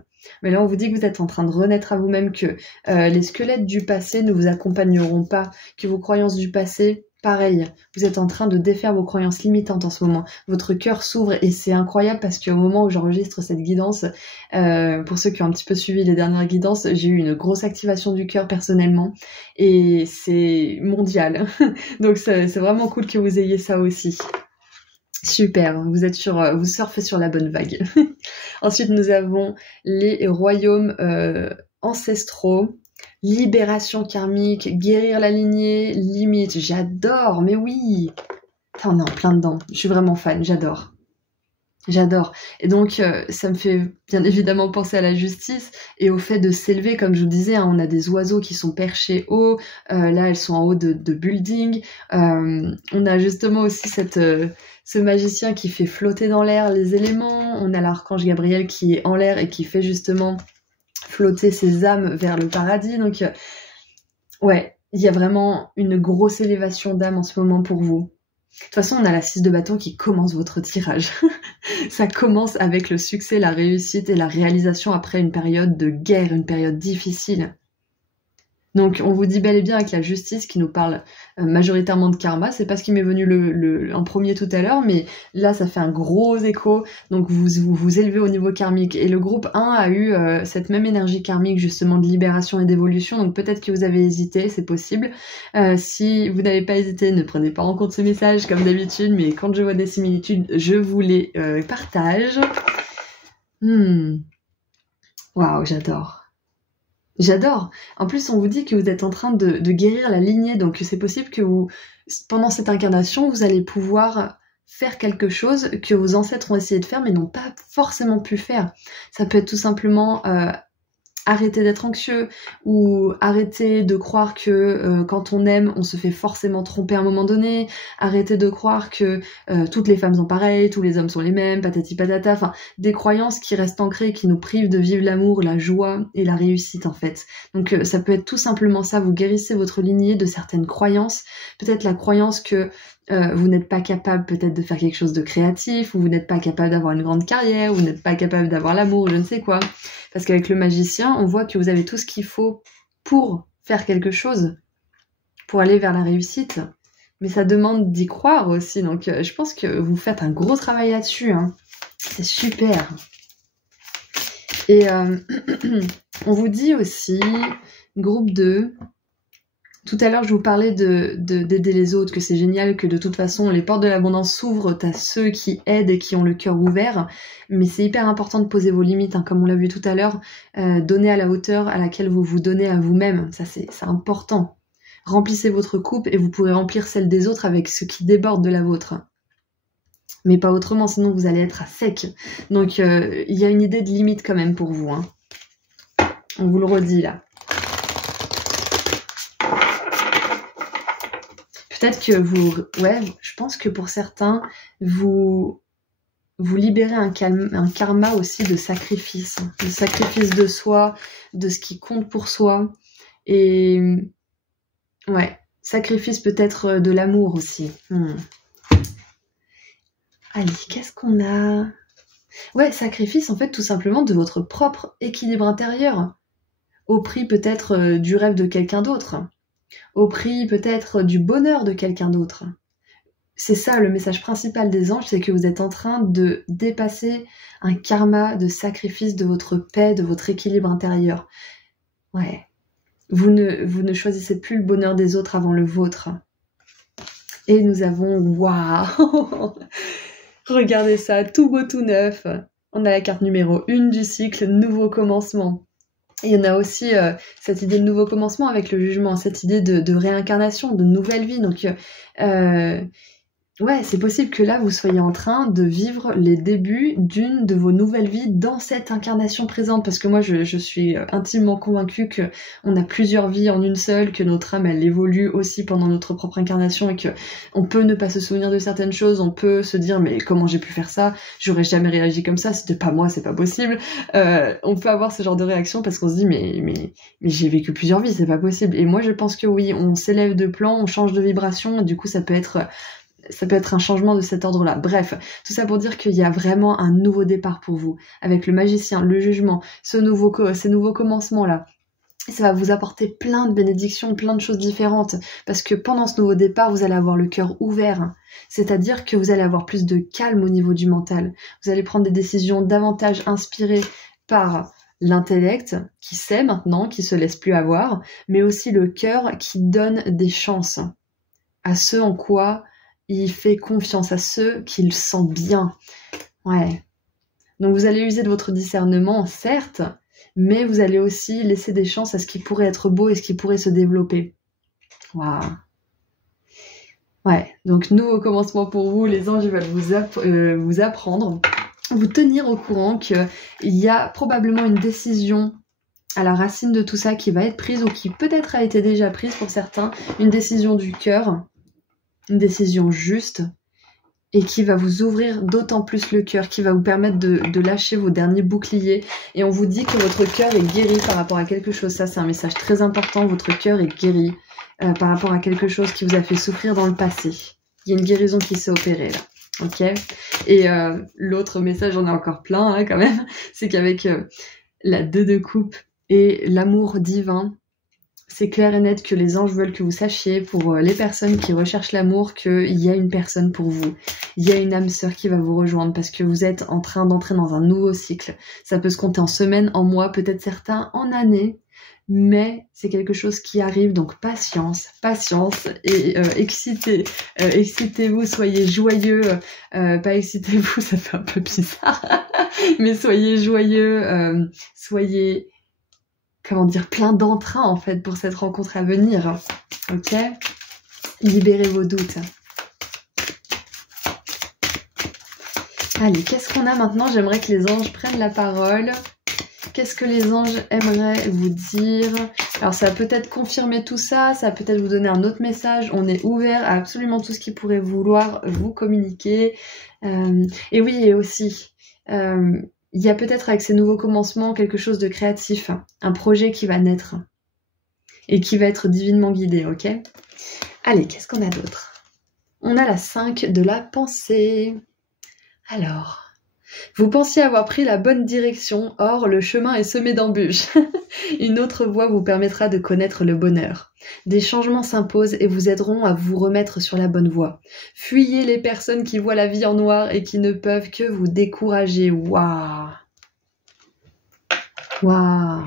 Mais là, on vous dit que vous êtes en train de renaître à vous-même, que les squelettes du passé ne vous accompagneront pas, que vos croyances du passé, pareil, vous êtes en train de défaire vos croyances limitantes en ce moment. Votre cœur s'ouvre et c'est incroyable parce qu'au moment où j'enregistre cette guidance, pour ceux qui ont un petit peu suivi les dernières guidances, j'ai eu une grosse activation du cœur personnellement et c'est mondial. Donc c'est vraiment cool que vous ayez ça aussi. Super, vous surfez sur la bonne vague. Ensuite, nous avons les royaumes ancestraux. Libération karmique, guérir la lignée, limite, j'adore, mais oui. Putain, on est en plein dedans, je suis vraiment fan, j'adore. J'adore. Et donc, ça me fait bien évidemment penser à la justice et au fait de s'élever, comme je vous disais, hein, on a des oiseaux qui sont perchés haut, là elles sont en haut de buildings, on a justement aussi ce magicien qui fait flotter dans l'air les éléments, on a l'archange Gabriel qui est en l'air et qui fait justement flotter ses âmes vers le paradis. Donc, ouais, il y a vraiment une grosse élévation d'âme en ce moment pour vous. De toute façon, on a la 6 de bâton qui commence votre tirage. Ça commence avec le succès, la réussite et la réalisation après une période de guerre, une période difficile. Donc on vous dit bel et bien avec la justice qui nous parle majoritairement de karma, c'est pas ce qui m'est venu en premier tout à l'heure, mais là ça fait un gros écho, donc vous élevez au niveau karmique. Et le groupe 1 a eu cette même énergie karmique justement de libération et d'évolution, donc peut-être que vous avez hésité, c'est possible. Si vous n'avez pas hésité, ne prenez pas en compte ce message comme d'habitude, mais quand je vois des similitudes, je vous les partage. Waouh, j'adore. J'adore. En plus, on vous dit que vous êtes en train de guérir la lignée, donc c'est possible que pendant cette incarnation, vous allez pouvoir faire quelque chose que vos ancêtres ont essayé de faire, mais n'ont pas forcément pu faire. Ça peut être tout simplement arrêter d'être anxieux ou arrêter de croire que quand on aime, on se fait forcément tromper à un moment donné, arrêter de croire que toutes les femmes sont pareilles, tous les hommes sont les mêmes, patati patata, enfin des croyances qui restent ancrées, qui nous privent de vivre l'amour, la joie et la réussite en fait. Donc ça peut être tout simplement ça, vous guérissez votre lignée de certaines croyances, peut-être la croyance que vous n'êtes pas capable peut-être de faire quelque chose de créatif, ou vous n'êtes pas capable d'avoir une grande carrière, ou vous n'êtes pas capable d'avoir l'amour, je ne sais quoi. Parce qu'avec le magicien, on voit que vous avez tout ce qu'il faut pour faire quelque chose, pour aller vers la réussite. Mais ça demande d'y croire aussi, donc je pense que vous faites un gros travail là-dessus. Hein. C'est super. Et on vous dit aussi, groupe 2... Tout à l'heure, je vous parlais d'aider les autres, que c'est génial, que de toute façon, les portes de l'abondance s'ouvrent à ceux qui aident et qui ont le cœur ouvert. Mais c'est hyper important de poser vos limites, hein, comme on l'a vu tout à l'heure. Donner à la hauteur à laquelle vous vous donnez à vous-même. Ça, c'est important. Remplissez votre coupe et vous pourrez remplir celle des autres avec ce qui déborde de la vôtre. Mais pas autrement, sinon vous allez être à sec. Donc, il y a une idée de limite quand même pour vous. Hein. On vous le redit là. Peut-être que je pense que pour certains, vous vous libérez un karma aussi de sacrifice de soi, de ce qui compte pour soi, et ouais, sacrifice peut-être de l'amour aussi. Allez, qu'est-ce qu'on a? Ouais, sacrifice en fait tout simplement de votre propre équilibre intérieur, au prix peut-être du rêve de quelqu'un d'autre, au prix peut-être du bonheur de quelqu'un d'autre. C'est ça le message principal des anges, c'est que vous êtes en train de dépasser un karma de sacrifice de votre paix, de votre équilibre intérieur. Ouais. Vous ne choisissez plus le bonheur des autres avant le vôtre. Et nous avons... Waouh! Regardez ça, tout beau, tout neuf. On a la carte numéro 1 du cycle, nouveau commencement. Et il y en a aussi cette idée de nouveau commencement avec le jugement, cette idée de réincarnation, de nouvelle vie. Donc, ouais, c'est possible que là, vous soyez en train de vivre les débuts d'une de vos nouvelles vies dans cette incarnation présente. Parce que moi, je suis intimement convaincue qu'on a plusieurs vies en une seule, que notre âme, elle évolue aussi pendant notre propre incarnation et que on peut ne pas se souvenir de certaines choses, on peut se dire, mais comment j'ai pu faire ça? J'aurais jamais réagi comme ça, c'était pas moi, c'est pas possible. On peut avoir ce genre de réaction parce qu'on se dit, mais j'ai vécu plusieurs vies, c'est pas possible. Et moi, je pense que oui, on s'élève de plan, on change de vibration, et du coup, ça peut être un changement de cet ordre-là. Bref, tout ça pour dire qu'il y a vraiment un nouveau départ pour vous, avec le magicien, le jugement, ces nouveaux commencements-là. Ça va vous apporter plein de bénédictions, plein de choses différentes, parce que pendant ce nouveau départ, vous allez avoir le cœur ouvert, c'est-à-dire que vous allez avoir plus de calme au niveau du mental. Vous allez prendre des décisions davantage inspirées par l'intellect, qui sait maintenant, qui se laisse plus avoir, mais aussi le cœur qui donne des chances à ce en quoi il fait confiance, à ceux qui le sentent bien. Ouais. Donc vous allez user de votre discernement, certes, mais vous allez aussi laisser des chances à ce qui pourrait être beau et ce qui pourrait se développer. Waouh. Ouais, donc nouveau commencement pour vous, les anges veulent vous apprendre, vous tenir au courant qu'il y a probablement une décision à la racine de tout ça qui va être prise ou qui peut-être a été déjà prise pour certains, une décision du cœur, une décision juste et qui va vous ouvrir d'autant plus le cœur, qui va vous permettre de lâcher vos derniers boucliers. Et on vous dit que votre cœur est guéri par rapport à quelque chose. Ça, c'est un message très important. Votre cœur est guéri par rapport à quelque chose qui vous a fait souffrir dans le passé. Il y a une guérison qui s'est opérée là. Ok. Et l'autre message, j'en ai encore plein hein, quand même, c'est qu'avec la 2 de coupe et l'amour divin, c'est clair et net que les anges veulent que vous sachiez, pour les personnes qui recherchent l'amour, qu'il y a une personne pour vous. Il y a une âme sœur qui va vous rejoindre parce que vous êtes en train d'entrer dans un nouveau cycle. Ça peut se compter en semaines, en mois, peut-être certains en années, mais c'est quelque chose qui arrive, donc patience et excitez-vous, soyez joyeux, pas excitez-vous, ça fait un peu bizarre, mais soyez joyeux, soyez... comment dire, plein d'entrain en fait pour cette rencontre à venir, ok? Libérez vos doutes. Allez, qu'est-ce qu'on a maintenant? J'aimerais que les anges prennent la parole. Qu'est-ce que les anges aimeraient vous dire? Alors ça va peut-être confirmer tout ça, ça va peut-être vous donner un autre message. On est ouvert à absolument tout ce qui pourrait vouloir vous communiquer. Et oui, et aussi... il y a peut-être avec ces nouveaux commencements quelque chose de créatif, un projet qui va naître et qui va être divinement guidé, ok? Allez, qu'est-ce qu'on a d'autre? On a la 5 de la pensée. Alors, vous pensiez avoir pris la bonne direction, or le chemin est semé d'embûches. Une autre voie vous permettra de connaître le bonheur. Des changements s'imposent et vous aideront à vous remettre sur la bonne voie. Fuyez les personnes qui voient la vie en noir et qui ne peuvent que vous décourager. Waouh! Waouh!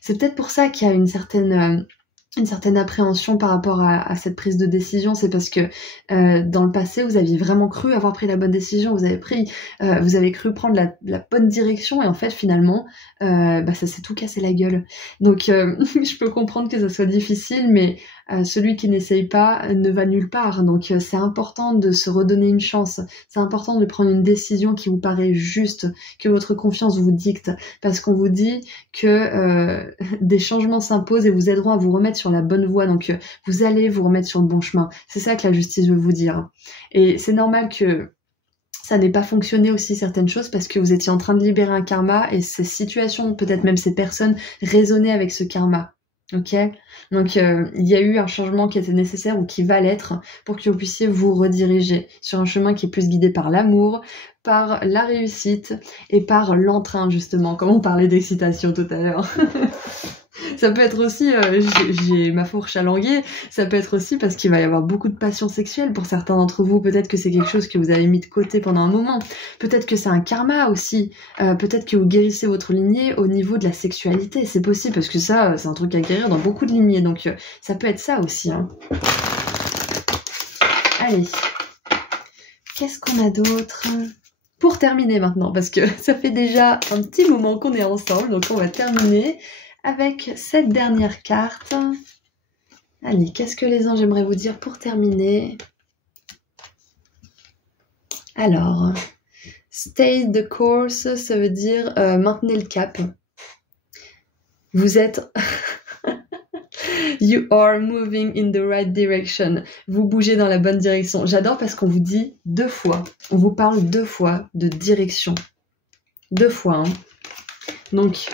C'est peut-être pour ça qu'il y a une certaine appréhension par rapport à cette prise de décision. C'est parce que dans le passé, vous aviez vraiment cru avoir pris la bonne décision, vous avez cru prendre la bonne direction, et en fait finalement ça s'est tout cassé la gueule. Donc je peux comprendre que ça soit difficile, mais celui qui n'essaye pas ne va nulle part. Donc c'est important de se redonner une chance, c'est important de prendre une décision qui vous paraît juste, que votre confiance vous dicte, parce qu'on vous dit que des changements s'imposent et vous aideront à vous remettre sur la bonne voie. Donc vous allez vous remettre sur le bon chemin. C'est ça que la justice veut vous dire. Et c'est normal que ça n'ait pas fonctionné aussi certaines choses parce que vous étiez en train de libérer un karma et ces situations, peut-être même ces personnes, résonnaient avec ce karma. Ok, donc il y a eu un changement qui était nécessaire ou qui va l'être pour que vous puissiez vous rediriger sur un chemin qui est plus guidé par l'amour, par la réussite et par l'entrain justement, comme on parlait d'excitation tout à l'heure. Ça peut être aussi, j'ai ma fourche à languer, ça peut être aussi parce qu'il va y avoir beaucoup de passion sexuelle pour certains d'entre vous. Peut-être que c'est quelque chose que vous avez mis de côté pendant un moment. Peut-être que c'est un karma aussi. Peut-être que vous guérissez votre lignée au niveau de la sexualité. C'est possible parce que ça, c'est un truc à guérir dans beaucoup de lignées. Donc ça peut être ça aussi. Hein. Allez. Qu'est-ce qu'on a d'autre ? Pour terminer maintenant, parce que ça fait déjà un petit moment qu'on est ensemble, donc on va terminer avec cette dernière carte. Allez, qu'est-ce que les anges aimeraient vous dire pour terminer? Alors, stay the course, ça veut dire maintenez le cap. Vous êtes... You are moving in the right direction. Vous bougez dans la bonne direction. J'adore parce qu'on vous dit 2 fois. On vous parle 2 fois de direction. 2 fois. Hein. Donc,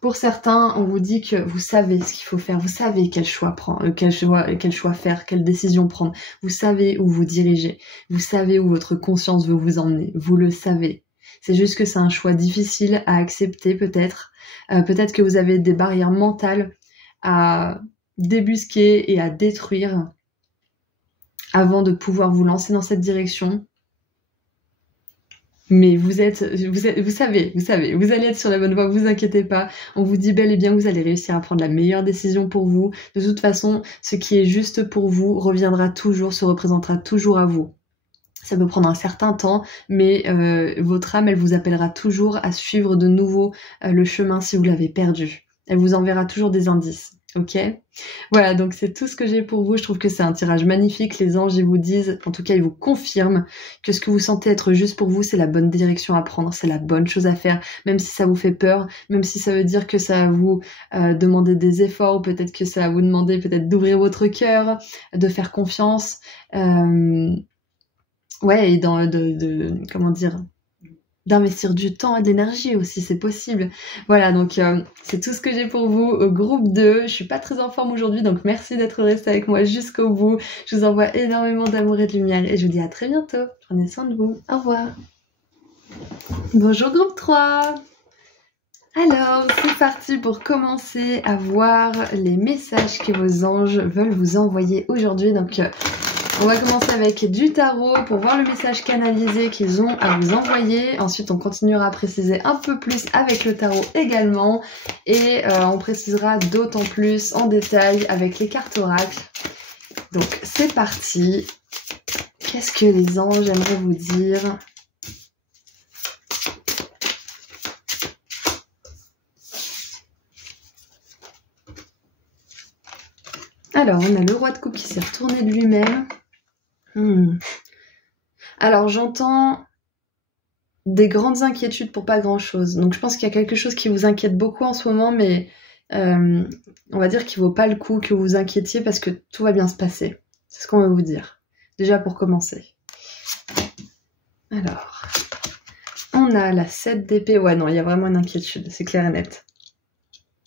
pour certains, on vous dit que vous savez ce qu'il faut faire. Vous savez quel choix prendre, quel choix faire, quelle décision prendre. Vous savez où vous dirigez. Vous savez où votre conscience veut vous emmener. Vous le savez. C'est juste que c'est un choix difficile à accepter peut-être. Peut-être que vous avez des barrières mentales à débusquer et à détruire avant de pouvoir vous lancer dans cette direction. Mais vous savez, vous allez être sur la bonne voie, vous inquiétez pas. On vous dit bel et bien que vous allez réussir à prendre la meilleure décision pour vous. De toute façon, ce qui est juste pour vous reviendra toujours, se représentera toujours à vous. Ça peut prendre un certain temps, mais votre âme, elle vous appellera toujours à suivre de nouveau le chemin si vous l'avez perdu. Elle vous enverra toujours des indices, ok ? Voilà, donc c'est tout ce que j'ai pour vous. Je trouve que c'est un tirage magnifique. Les anges, ils vous disent, en tout cas, ils vous confirment que ce que vous sentez être juste pour vous, c'est la bonne direction à prendre, c'est la bonne chose à faire, même si ça vous fait peur, même si ça veut dire que ça va vous demander des efforts, ou peut-être que ça va vous demander peut-être d'ouvrir votre cœur, de faire confiance, ouais, et comment dire, d'investir du temps et de l'énergie aussi, c'est possible. Voilà, donc c'est tout ce que j'ai pour vous. Groupe 2, je suis pas très en forme aujourd'hui, donc merci d'être resté avec moi jusqu'au bout. Je vous envoie énormément d'amour et de lumière et je vous dis à très bientôt. Prenez soin de vous. Au revoir. Bonjour groupe 3. Alors, c'est parti pour commencer à voir les messages que vos anges veulent vous envoyer aujourd'hui. Donc, on va commencer avec du tarot pour voir le message canalisé qu'ils ont à vous envoyer. Ensuite, on continuera à préciser un peu plus avec le tarot également. Et on précisera d'autant plus en détail avec les cartes oracles. Donc, c'est parti. Qu'est-ce que les anges aimeraient vous dire ? Alors, on a le roi de coupe qui s'est retourné de lui-même. Alors j'entends des grandes inquiétudes pour pas grand chose, donc je pense qu'il y a quelque chose qui vous inquiète beaucoup en ce moment, mais on va dire qu'il vaut pas le coup que vous vous inquiétiez parce que tout va bien se passer, c'est ce qu'on va vous dire, déjà pour commencer. Alors, on a la 7 d'épée, ouais non, il y a vraiment une inquiétude, c'est clair et net.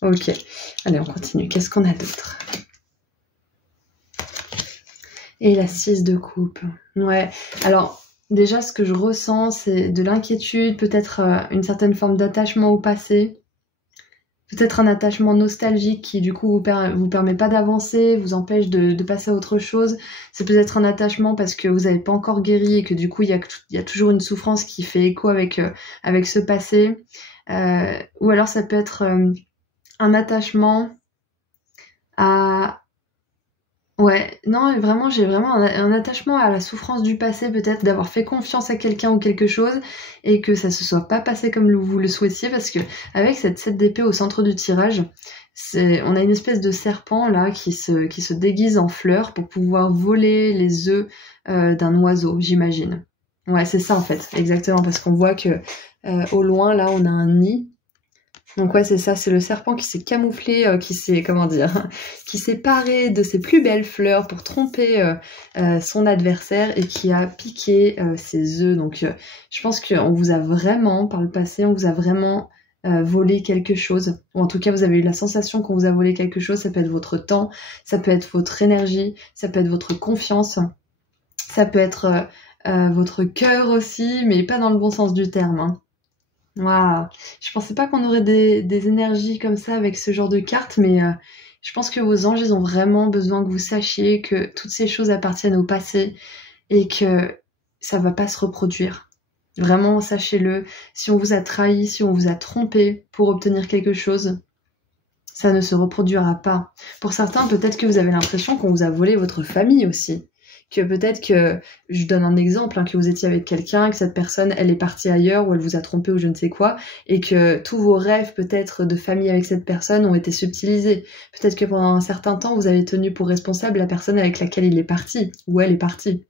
Ok, allez on continue, qu'est-ce qu'on a d'autre ? Et la 6 de coupe. Ouais, alors déjà ce que je ressens c'est de l'inquiétude, peut-être une certaine forme d'attachement au passé, peut-être un attachement nostalgique qui du coup vous permet pas d'avancer, vous empêche de passer à autre chose. C'est peut-être un attachement parce que vous n'avez pas encore guéri et que du coup il y a toujours une souffrance qui fait écho avec ce passé. Ou alors ça peut être un attachement à... Ouais, non, vraiment, j'ai vraiment un attachement à la souffrance du passé, peut-être d'avoir fait confiance à quelqu'un ou quelque chose et que ça se soit pas passé comme vous le souhaitiez, parce que avec cette 7 d'épée au centre du tirage, on a une espèce de serpent là qui se déguise en fleur pour pouvoir voler les œufs d'un oiseau, j'imagine. Ouais, c'est ça en fait, exactement, parce qu'on voit que au loin là, on a un nid Donc ouais, c'est ça, c'est le serpent qui s'est camouflé, qui s'est, comment dire, qui s'est paré de ses plus belles fleurs pour tromper son adversaire et qui a piqué ses œufs. Donc je pense qu'on vous a vraiment, par le passé, on vous a vraiment volé quelque chose. Ou en tout cas, vous avez eu la sensation qu'on vous a volé quelque chose. Ça peut être votre temps, ça peut être votre énergie, ça peut être votre confiance, ça peut être votre cœur aussi, mais pas dans le bon sens du terme, hein. Waouh, je pensais pas qu'on aurait des énergies comme ça avec ce genre de cartes, mais je pense que vos anges, ils ont vraiment besoin que vous sachiez que toutes ces choses appartiennent au passé et que ça va pas se reproduire. Vraiment, sachez-le, si on vous a trahi, si on vous a trompé pour obtenir quelque chose, ça ne se reproduira pas. Pour certains, peut-être que vous avez l'impression qu'on vous a volé votre famille aussi. Que peut-être que, je donne un exemple, hein, que vous étiez avec quelqu'un, que cette personne, elle est partie ailleurs ou elle vous a trompé ou je ne sais quoi, et que tous vos rêves peut-être de famille avec cette personne ont été subtilisés. Peut-être que pendant un certain temps, vous avez tenu pour responsable la personne avec laquelle il est parti, ou elle est partie.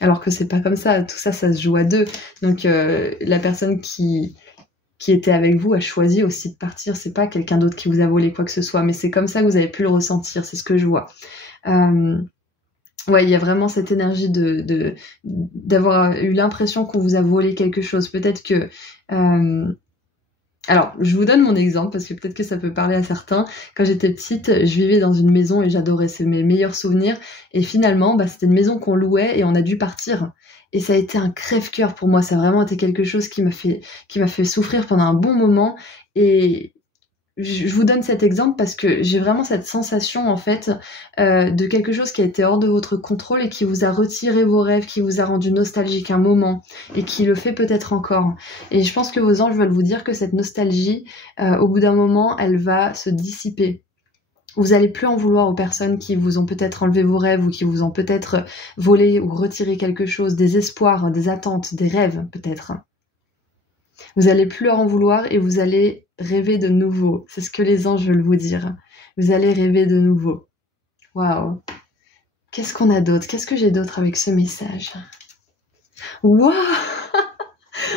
Alors que c'est pas comme ça, tout ça, ça se joue à deux. Donc la personne qui était avec vous a choisi aussi de partir, c'est pas quelqu'un d'autre qui vous a volé quoi que ce soit, mais c'est comme ça que vous avez pu le ressentir, c'est ce que je vois. Ouais, il y a vraiment cette énergie d'avoir eu l'impression qu'on vous a volé quelque chose. Peut-être que... Alors, je vous donne mon exemple parce que peut-être que ça peut parler à certains. Quand j'étais petite, je vivais dans une maison et j'adorais, c'est mes meilleurs souvenirs. Et finalement, c'était une maison qu'on louait et on a dû partir. Et ça a été un crève-cœur pour moi. Ça a vraiment été quelque chose qui m'a fait souffrir pendant un bon moment. Et je vous donne cet exemple parce que j'ai vraiment cette sensation en fait de quelque chose qui a été hors de votre contrôle et qui vous a retiré vos rêves, qui vous a rendu nostalgique un moment et qui le fait peut-être encore. Et je pense que vos anges veulent vous dire que cette nostalgie, au bout d'un moment, elle va se dissiper. Vous allez plus en vouloir aux personnes qui vous ont peut-être enlevé vos rêves ou qui vous ont peut-être volé ou retiré quelque chose, des espoirs, des attentes, des rêves peut-être. Vous allez plus leur en vouloir et vous allez rêver de nouveau. C'est ce que les anges veulent vous dire. Vous allez rêver de nouveau. Waouh. Qu'est-ce qu'on a d'autre? Qu'est-ce que j'ai d'autre avec ce message? Waouh.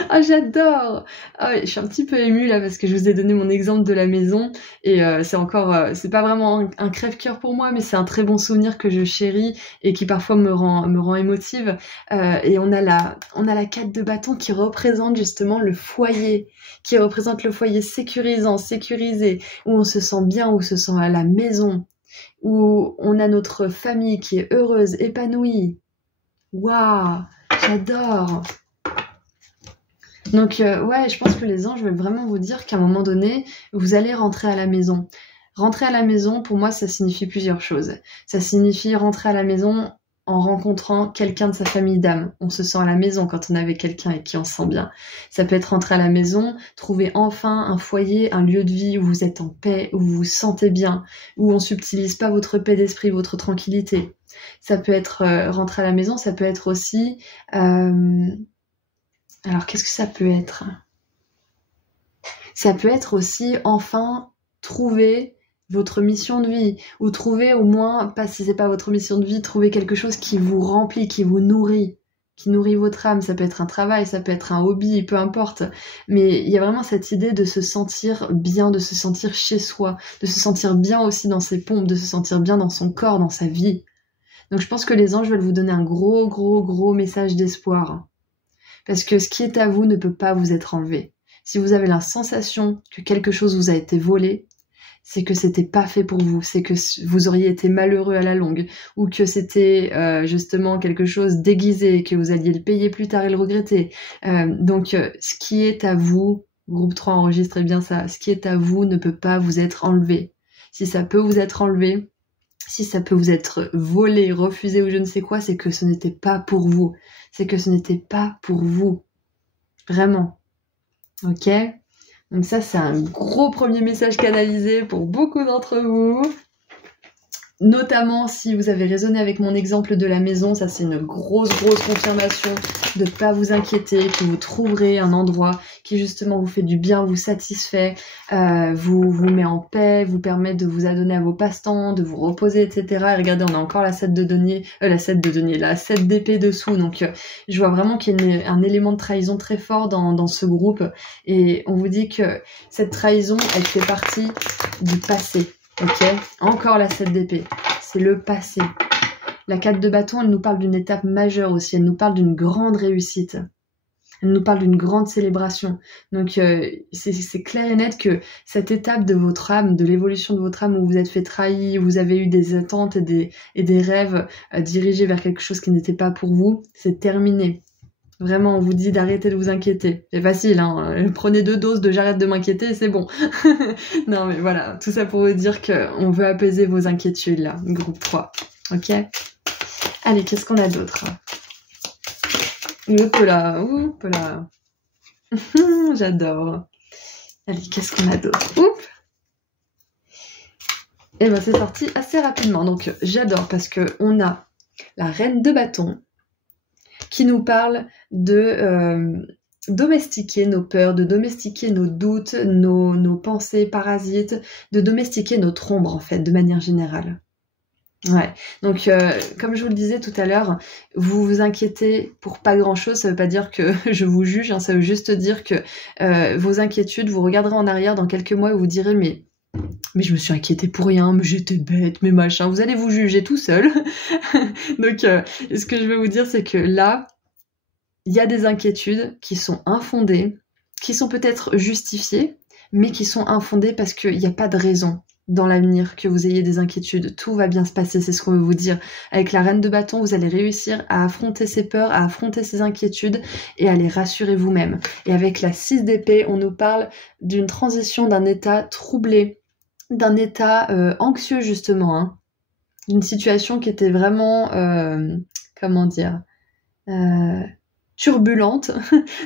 Ah, j'adore! Ah ouais, je suis un petit peu émue là parce que je vous ai donné mon exemple de la maison et c'est pas vraiment un crève-cœur pour moi, mais c'est un très bon souvenir que je chéris et qui parfois me rend émotive. Et on a la 4 de bâton qui représente justement le foyer, qui représente le foyer sécurisant, sécurisé, où on se sent bien, où on se sent à la maison, où on a notre famille qui est heureuse, épanouie. Waouh! J'adore! Donc ouais, je pense que les anges veulent vraiment vous dire qu'à un moment donné, vous allez rentrer à la maison. Rentrer à la maison, pour moi, ça signifie plusieurs choses. Ça signifie rentrer à la maison en rencontrant quelqu'un de sa famille d'âme. On se sent à la maison quand on est avec quelqu'un et qui on se sent bien. Ça peut être rentrer à la maison, trouver enfin un foyer, un lieu de vie où vous êtes en paix, où vous vous sentez bien, où on subtilise pas votre paix d'esprit, votre tranquillité. Ça peut être rentrer à la maison, ça peut être aussi... Alors, qu'est-ce que ça peut être? Ça peut être aussi, enfin, trouver votre mission de vie, ou trouver au moins, pas si c'est pas votre mission de vie, trouver quelque chose qui vous remplit, qui vous nourrit, qui nourrit votre âme. Ça peut être un travail, ça peut être un hobby, peu importe. Mais il y a vraiment cette idée de se sentir bien, de se sentir chez soi, de se sentir bien aussi dans ses pompes, de se sentir bien dans son corps, dans sa vie. Donc je pense que les anges veulent vous donner un gros message d'espoir. Parce que ce qui est à vous ne peut pas vous être enlevé. Si vous avez la sensation que quelque chose vous a été volé, c'est que c'était pas fait pour vous, c'est que vous auriez été malheureux à la longue, ou que c'était justement quelque chose déguisé, que vous alliez le payer plus tard et le regretter. Donc ce qui est à vous, groupe 3, enregistrez bien ça, ce qui est à vous ne peut pas vous être enlevé. Si ça peut vous être enlevé, si ça peut vous être volé, refusé ou je ne sais quoi, c'est que ce n'était pas pour vous. C'est que ce n'était pas pour vous. Vraiment. Ok? Donc ça, c'est un gros premier message canalisé pour beaucoup d'entre vous. Notamment si vous avez raisonné avec mon exemple de la maison, ça c'est une grosse confirmation de ne pas vous inquiéter, que vous trouverez un endroit qui justement vous fait du bien, vous satisfait, vous met en paix, vous permet de vous adonner à vos passe-temps, de vous reposer, etc. Et regardez, on a encore la 7 d'épée dessous, donc je vois vraiment qu'il y a un élément de trahison très fort dans ce groupe, et on vous dit que cette trahison, elle fait partie du passé. Ok, encore la 7 d'épée, c'est le passé. La 4 de bâton, elle nous parle d'une étape majeure aussi, elle nous parle d'une grande réussite. Elle nous parle d'une grande célébration. Donc c'est clair et net que cette étape de votre âme, de l'évolution de votre âme où vous êtes fait trahir, où vous avez eu des attentes et des rêves dirigés vers quelque chose qui n'était pas pour vous, c'est terminé. Vraiment, on vous dit d'arrêter de vous inquiéter. C'est facile, hein. Prenez 2 doses de j'arrête de m'inquiéter et c'est bon. Non mais voilà, tout ça pour vous dire qu'on veut apaiser vos inquiétudes là, groupe 3. Ok ? Allez, qu'est-ce qu'on a d'autre ? Hop là. J'adore. Allez, qu'est-ce qu'on a d'autre ? Oups. Et ben c'est sorti assez rapidement, donc j'adore parce que on a la reine de bâton, qui nous parle de domestiquer nos peurs, de domestiquer nos doutes, nos pensées parasites, de domestiquer notre ombre en fait, de manière générale. Ouais, donc comme je vous le disais tout à l'heure, vous vous inquiétez pour pas grand-chose, ça veut pas dire que je vous juge, hein, ça veut juste dire que vos inquiétudes, vous regarderez en arrière dans quelques mois et vous direz mais je me suis inquiétée pour rien, mais j'étais bête, mais machin, vous allez vous juger tout seul. Donc ce que je veux vous dire, c'est que là, il y a des inquiétudes qui sont infondées, qui sont peut-être justifiées, mais qui sont infondées parce qu'il n'y a pas de raison dans l'avenir que vous ayez des inquiétudes. Tout va bien se passer, c'est ce qu'on veut vous dire. Avec la reine de bâton, vous allez réussir à affronter ces peurs, à affronter ces inquiétudes et à les rassurer vous-même. Et avec la 6 d'épée, on nous parle d'une transition d'un état troublé, d'un état anxieux justement, hein, d'une situation qui était vraiment, turbulente.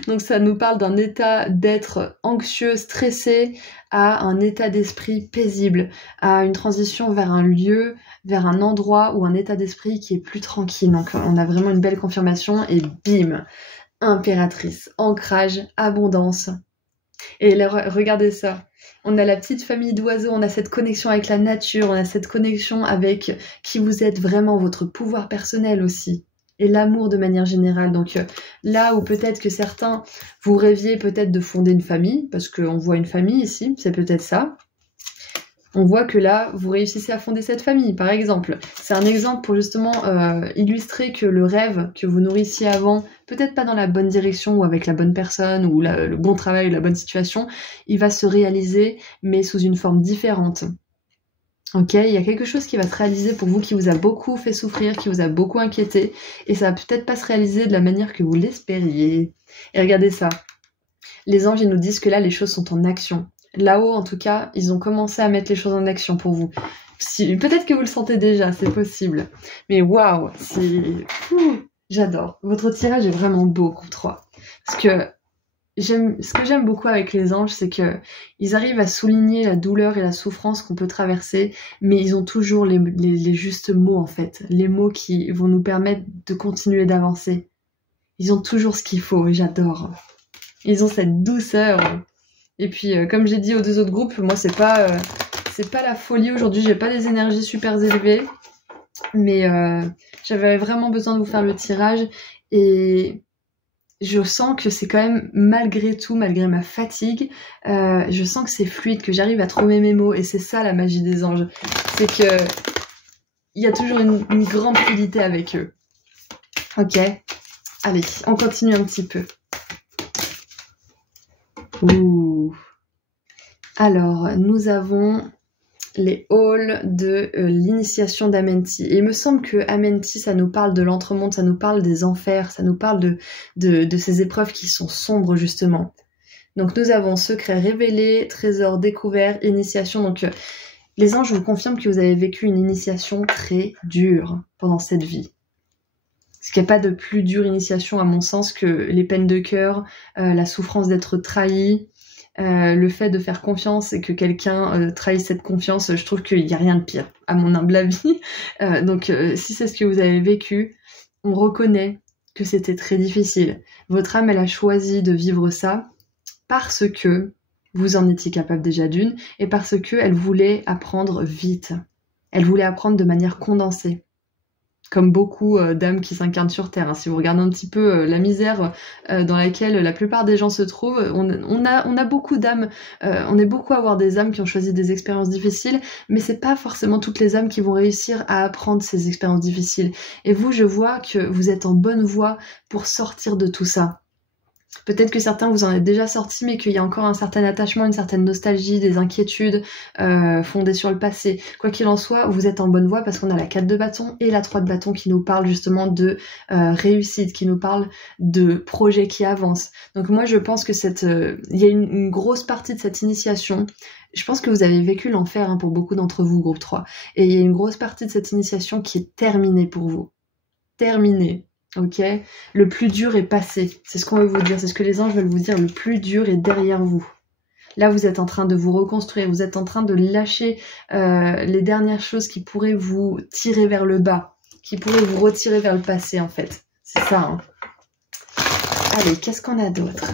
Donc ça nous parle d'un état d'être anxieux, stressé, à un état d'esprit paisible, à une transition vers un lieu, vers un endroit ou un état d'esprit qui est plus tranquille. Donc on a vraiment une belle confirmation et bim, impératrice, ancrage, abondance. Et regardez ça. On a la petite famille d'oiseaux, on a cette connexion avec la nature, on a cette connexion avec qui vous êtes vraiment, votre pouvoir personnel aussi. Et l'amour de manière générale. Donc là où peut-être que certains, vous rêviez peut-être de fonder une famille, parce qu'on voit une famille ici, c'est peut-être ça. On voit que là, vous réussissez à fonder cette famille, par exemple. C'est un exemple pour justement illustrer que le rêve que vous nourrissiez avant, peut-être pas dans la bonne direction ou avec la bonne personne ou le bon travail ou la bonne situation, il va se réaliser, mais sous une forme différente. Ok, il y a quelque chose qui va se réaliser pour vous qui vous a beaucoup fait souffrir, qui vous a beaucoup inquiété, et ça va peut-être pas se réaliser de la manière que vous l'espériez. Et regardez ça. Les anges, ils nous disent que là, les choses sont en action. Là-haut, en tout cas, ils ont commencé à mettre les choses en action pour vous. Peut-être que vous le sentez déjà, c'est possible. Mais waouh, j'adore. Votre tirage est vraiment beau, groupe 3. Parce que ce que j'aime beaucoup avec les anges, c'est que ils arrivent à souligner la douleur et la souffrance qu'on peut traverser, mais ils ont toujours les justes mots, en fait. Les mots qui vont nous permettre de continuer d'avancer. Ils ont toujours ce qu'il faut, et j'adore. Ils ont cette douceur. Et puis, comme j'ai dit aux 2 autres groupes, moi, c'est pas la folie aujourd'hui. J'ai pas des énergies super élevées. Mais j'avais vraiment besoin de vous faire le tirage. Et je sens que c'est quand même, malgré tout, malgré ma fatigue, je sens que c'est fluide, que j'arrive à trouver mes mots. Et c'est ça, la magie des anges. C'est que il y a toujours une grande fluidité avec eux. Ok ? Allez, on continue un petit peu. Ouh. Alors, nous avons les halls de l'initiation d'Amenti. Et il me semble que Amenti, ça nous parle de l'entremonde, ça nous parle des enfers, ça nous parle de ces épreuves qui sont sombres, justement. Donc, nous avons secret révélé, trésor découvert, initiation. Donc, les anges vous confirment que vous avez vécu une initiation très dure pendant cette vie. Parce qu'il n'y a pas de plus dure initiation, à mon sens, que les peines de cœur, la souffrance d'être trahi, le fait de faire confiance et que quelqu'un trahisse cette confiance, je trouve qu'il n'y a rien de pire, à mon humble avis. Donc si c'est ce que vous avez vécu, on reconnaît que c'était très difficile. Votre âme, elle a choisi de vivre ça parce que vous en étiez capable déjà d'une, et parce que elle voulait apprendre vite. Elle voulait apprendre de manière condensée. Comme beaucoup d'âmes qui s'incarnent sur Terre. Hein. Si vous regardez un petit peu la misère dans laquelle la plupart des gens se trouvent, on a beaucoup d'âmes, on est beaucoup à avoir des âmes qui ont choisi des expériences difficiles, mais c'est pas forcément toutes les âmes qui vont réussir à apprendre ces expériences difficiles. Et vous, je vois que vous êtes en bonne voie pour sortir de tout ça. Peut-être que certains vous en êtes déjà sortis, mais qu'il y a encore un certain attachement, une certaine nostalgie, des inquiétudes fondées sur le passé. Quoi qu'il en soit, vous êtes en bonne voie parce qu'on a la 4 de bâton et la 3 de bâton qui nous parle justement de réussite, qui nous parle de projets qui avancent. Donc moi je pense que il y a une grosse partie de cette initiation. Je pense que vous avez vécu l'enfer hein, pour beaucoup d'entre vous, groupe 3. Et il y a une grosse partie de cette initiation qui est terminée pour vous. Terminée. Ok, le plus dur est passé, c'est ce qu'on veut vous dire, c'est ce que les anges veulent vous dire, le plus dur est derrière vous. Là, vous êtes en train de vous reconstruire, vous êtes en train de lâcher les dernières choses qui pourraient vous tirer vers le bas, qui pourraient vous retirer vers le passé en fait. C'est ça. Hein. Allez, qu'est-ce qu'on a d'autre ?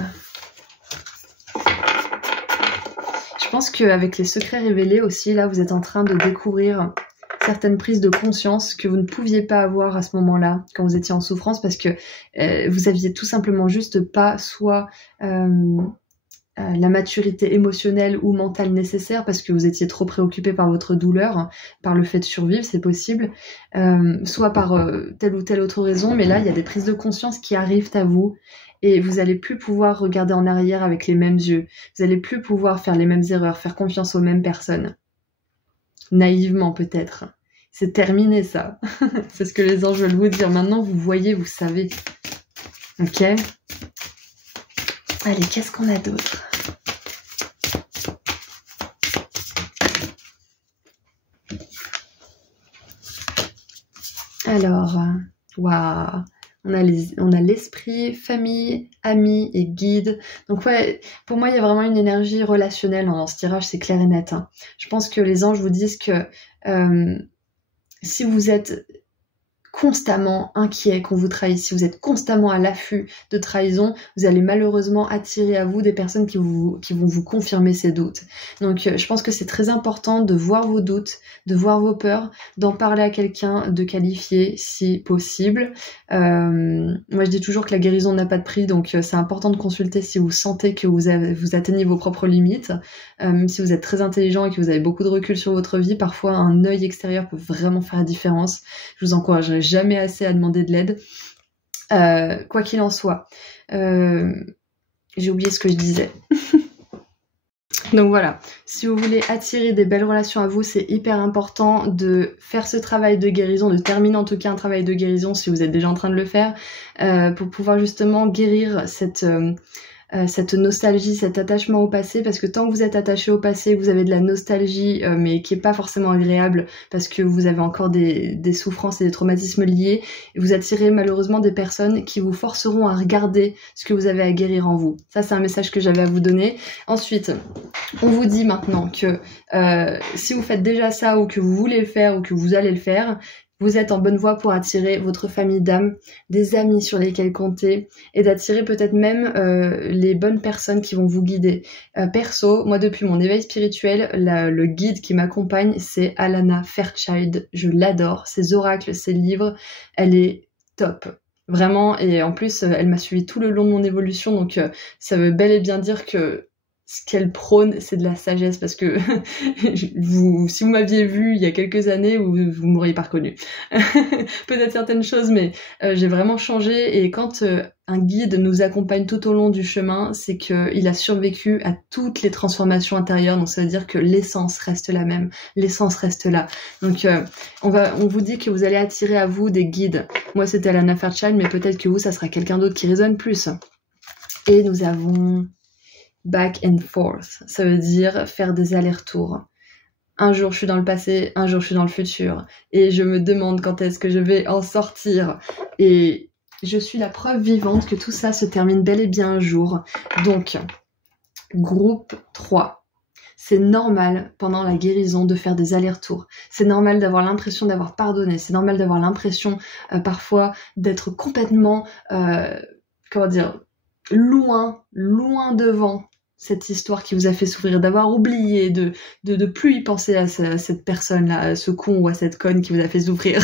Je pense qu'avec les secrets révélés aussi, là, vous êtes en train de découvrir certaines prises de conscience que vous ne pouviez pas avoir à ce moment-là, quand vous étiez en souffrance, parce que vous aviez tout simplement juste pas soit la maturité émotionnelle ou mentale nécessaire, parce que vous étiez trop préoccupé par votre douleur, hein, par le fait de survivre, c'est possible, soit par telle ou telle autre raison, mais là, il y a des prises de conscience qui arrivent à vous, et vous allez plus pouvoir regarder en arrière avec les mêmes yeux, vous allez plus pouvoir faire les mêmes erreurs, faire confiance aux mêmes personnes. Naïvement peut-être. C'est terminé ça. C'est ce que les anges veulent vous dire. Maintenant vous voyez, vous savez. Ok. Allez, qu'est-ce qu'on a d'autre ? Alors, waouh. On a l'esprit, famille, amis et guide. Donc ouais, pour moi, il y a vraiment une énergie relationnelle dans ce tirage, c'est clair et net. Hein. Je pense que les anges vous disent que si vous êtes constamment inquiet qu'on vous trahisse, si vous êtes constamment à l'affût de trahison, vous allez malheureusement attirer à vous des personnes qui vont vous confirmer ces doutes. Donc je pense que c'est très important de voir vos doutes, de voir vos peurs, d'en parler à quelqu'un de qualifié si possible. Moi je dis toujours que la guérison n'a pas de prix, donc c'est important de consulter si vous sentez que vous atteignez vos propres limites. Même si vous êtes très intelligent et que vous avez beaucoup de recul sur votre vie, parfois un œil extérieur peut vraiment faire la différence. Je vous encouragerai jamais assez à demander de l'aide. Quoi qu'il en soit. J'ai oublié ce que je disais. Donc voilà, si vous voulez attirer des belles relations à vous, c'est hyper important de faire ce travail de guérison, de terminer en tout cas un travail de guérison si vous êtes déjà en train de le faire, pour pouvoir justement guérir cette nostalgie, cet attachement au passé, parce que tant que vous êtes attaché au passé, vous avez de la nostalgie, mais qui est pas forcément agréable, parce que vous avez encore des souffrances et des traumatismes liés, et vous attirez malheureusement des personnes qui vous forceront à regarder ce que vous avez à guérir en vous. Ça, c'est un message que j'avais à vous donner. Ensuite, on vous dit maintenant que si vous faites déjà ça, ou que vous voulez le faire, ou que vous allez le faire, vous êtes en bonne voie pour attirer votre famille d'âmes, des amis sur lesquels compter, et d'attirer peut-être même les bonnes personnes qui vont vous guider. Perso, moi depuis mon éveil spirituel, le guide qui m'accompagne, c'est Alana Fairchild. Je l'adore, ses oracles, ses livres, elle est top. Vraiment, et en plus, elle m'a suivi tout le long de mon évolution, donc ça veut bel et bien dire que ce qu'elle prône, c'est de la sagesse, parce que si vous m'aviez vu il y a quelques années, vous m'auriez pas reconnu. Peut-être certaines choses, mais j'ai vraiment changé, et quand un guide nous accompagne tout au long du chemin, c'est qu'il a survécu à toutes les transformations intérieures, donc ça veut dire que l'essence reste la même, l'essence reste là. Donc on vous dit que vous allez attirer à vous des guides. Moi c'était Alana Fairchild, mais peut-être que vous, ça sera quelqu'un d'autre qui résonne plus. Et nous avons back and forth, ça veut dire faire des allers-retours. Un jour je suis dans le passé, un jour je suis dans le futur, et je me demande quand est-ce que je vais en sortir. Et je suis la preuve vivante que tout ça se termine bel et bien un jour. Donc, Groupe 3. C'est normal pendant la guérison de faire des allers-retours. C'est normal d'avoir l'impression d'avoir pardonné. C'est normal d'avoir l'impression parfois d'être complètement, comment dire, loin devant cette histoire qui vous a fait souffrir, d'avoir oublié, de plus y penser à cette personne-là, à ce con ou à cette conne qui vous a fait souffrir,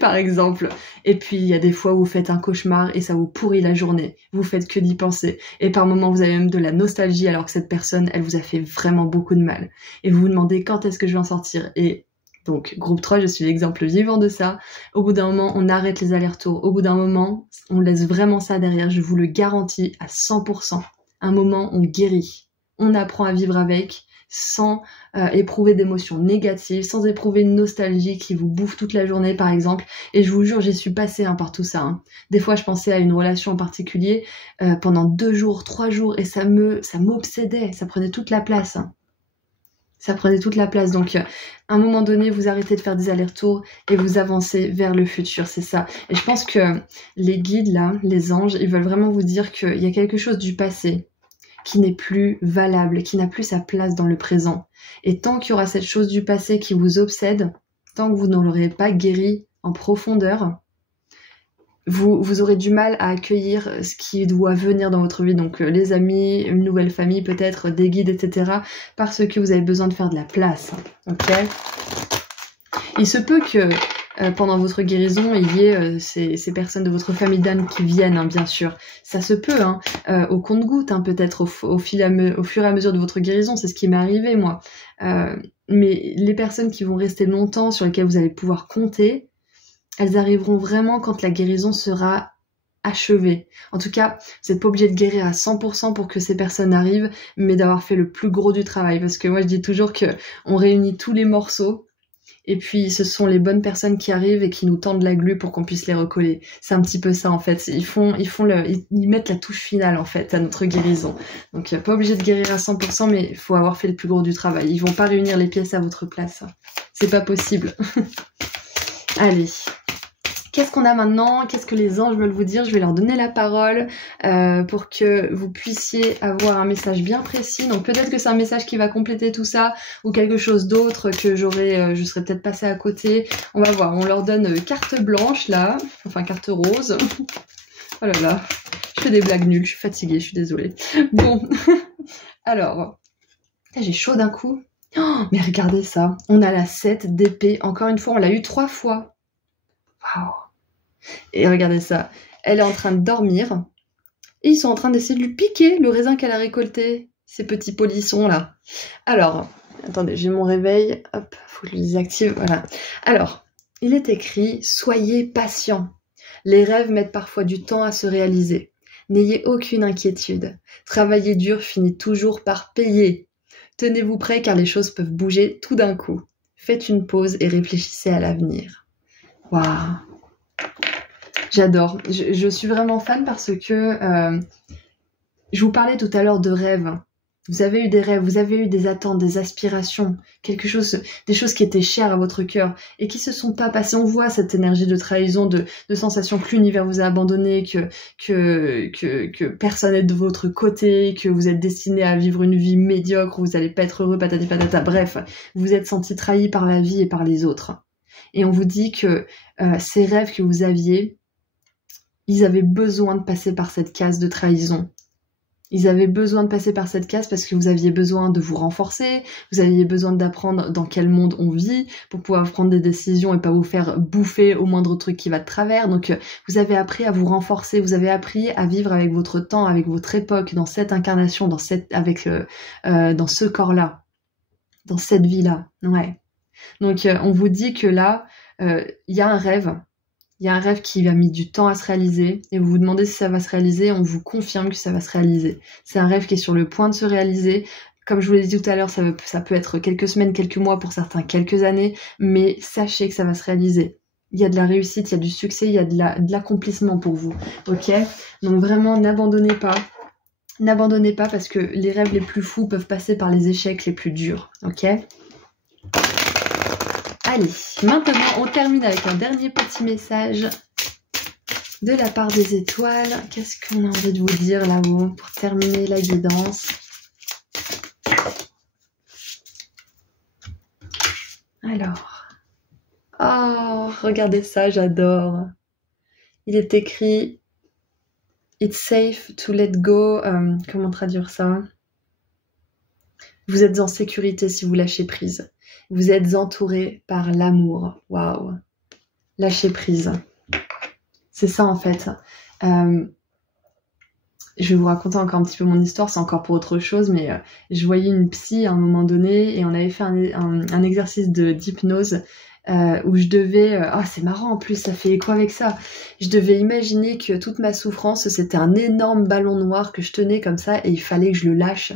par exemple. Et puis, il y a des fois où vous faites un cauchemar et ça vous pourrit la journée. Vous faites que d'y penser. Et par moments, vous avez même de la nostalgie alors que cette personne, elle vous a fait vraiment beaucoup de mal. Et vous vous demandez quand est-ce que je vais en sortir. Et donc, groupe 3, je suis l'exemple vivant de ça. Au bout d'un moment, on arrête les allers-retours. Au bout d'un moment, on laisse vraiment ça derrière. Je vous le garantis à 100%. Un moment, on guérit. On apprend à vivre avec sans éprouver d'émotions négatives, sans éprouver une nostalgie qui vous bouffe toute la journée, par exemple. Et je vous jure, j'y suis passée par tout ça. Des fois, je pensais à une relation en particulier pendant 2 jours, 3 jours, et ça m'obsédait. Ça prenait toute la place. Ça prenait toute la place. Donc, à un moment donné, vous arrêtez de faire des allers-retours et vous avancez vers le futur, c'est ça. Et je pense que les guides, là, les anges, ils veulent vraiment vous dire qu'il y a quelque chose du passé qui n'est plus valable, qui n'a plus sa place dans le présent. Et tant qu'il y aura cette chose du passé qui vous obsède, tant que vous ne l'aurez pas guéri en profondeur, vous aurez du mal à accueillir ce qui doit venir dans votre vie, donc les amis, une nouvelle famille peut-être, des guides, etc. Parce que vous avez besoin de faire de la place, ok ? Il se peut que pendant votre guérison, il y ait ces personnes de votre famille d'âme qui viennent, bien sûr. Ça se peut, au compte-gouttes, peut-être au fur et à mesure de votre guérison. C'est ce qui m'est arrivé, moi. Mais les personnes qui vont rester longtemps, sur lesquelles vous allez pouvoir compter, elles arriveront vraiment quand la guérison sera achevée. En tout cas, vous n'êtes pas obligé de guérir à 100% pour que ces personnes arrivent, mais d'avoir fait le plus gros du travail. Parce que moi, je dis toujours que on réunit tous les morceaux, et puis ce sont les bonnes personnes qui arrivent et qui nous tendent la glu pour qu'on puisse les recoller. C'est un petit peu ça en fait. Ils mettent la touche finale en fait à notre guérison. Donc pas obligé de guérir à 100%, mais il faut avoir fait le plus gros du travail. Ils vont pas réunir les pièces à votre place. C'est pas possible. Allez. Qu'est-ce qu'on a maintenant? Qu'est-ce que les anges veulent vous dire? Je vais leur donner la parole pour que vous puissiez avoir un message bien précis. Donc peut-être que c'est un message qui va compléter tout ça ou quelque chose d'autre que je serais peut-être passée à côté. On va voir. On leur donne carte blanche là, enfin carte rose. Oh là là, je fais des blagues nulles, je suis fatiguée, je suis désolée. Bon, alors, j'ai chaud d'un coup. Oh, mais regardez ça, on a la 7 d'épée. Encore une fois, on l'a eu 3 fois. Waouh! Et regardez ça, elle est en train de dormir et ils sont en train d'essayer de lui piquer le raisin qu'elle a récolté, ces petits polissons là. Alors, attendez, j'ai mon réveil, hop, faut que je le désactive, voilà. Alors, il est écrit, soyez patient. Les rêves mettent parfois du temps à se réaliser. N'ayez aucune inquiétude. Travailler dur finit toujours par payer. Tenez-vous prêts car les choses peuvent bouger tout d'un coup. Faites une pause et réfléchissez à l'avenir. Waouh! J'adore. Je suis vraiment fan parce que je vous parlais tout à l'heure de rêves. Vous avez eu des rêves, vous avez eu des attentes, des aspirations, des choses qui étaient chères à votre cœur et qui se sont pas passées. On voit cette énergie de trahison, de sensation que l'univers vous a abandonné, que personne n'est de votre côté, que vous êtes destiné à vivre une vie médiocre, où vous n'allez pas être heureux, patati patata. Bref, vous vous êtes senti trahi par la vie et par les autres. Et on vous dit que ces rêves que vous aviez, ils avaient besoin de passer par cette case de trahison. Ils avaient besoin de passer par cette case parce que vous aviez besoin de vous renforcer, vous aviez besoin d'apprendre dans quel monde on vit pour pouvoir prendre des décisions et pas vous faire bouffer au moindre truc qui va de travers. Donc vous avez appris à vous renforcer, vous avez appris à vivre avec votre temps, avec votre époque, dans cette incarnation, dans ce corps-là, dans cette vie-là. Ouais. Donc on vous dit que là, il y a un rêve. Il y a un rêve qui a mis du temps à se réaliser et vous vous demandez si ça va se réaliser, on vous confirme que ça va se réaliser. C'est un rêve qui est sur le point de se réaliser. Comme je vous l'ai dit tout à l'heure, ça peut être quelques semaines, quelques mois, pour certains quelques années, mais sachez que ça va se réaliser. Il y a de la réussite, il y a du succès, il y a de l'accomplissement pour vous. Ok? Donc vraiment, n'abandonnez pas. N'abandonnez pas parce que les rêves les plus fous peuvent passer par les échecs les plus durs. Ok? Allez, maintenant on termine avec un dernier petit message de la part des étoiles. Qu'est-ce qu'on a envie de vous dire là-haut pour terminer la guidance? Alors. Oh, regardez ça, j'adore. Il est écrit It's safe to let go. Comment traduire ça? Vous êtes en sécurité si vous lâchez prise. Vous êtes entouré par l'amour. Waouh. Lâchez prise. C'est ça en fait. Je vais vous raconter encore un petit peu mon histoire, c'est encore pour autre chose, mais je voyais une psy à un moment donné et on avait fait un exercice d'hypnose où je devais... c'est marrant en plus, ça fait écho avec ça. Je devais imaginer que toute ma souffrance, c'était un énorme ballon noir que je tenais comme ça et il fallait que je le lâche.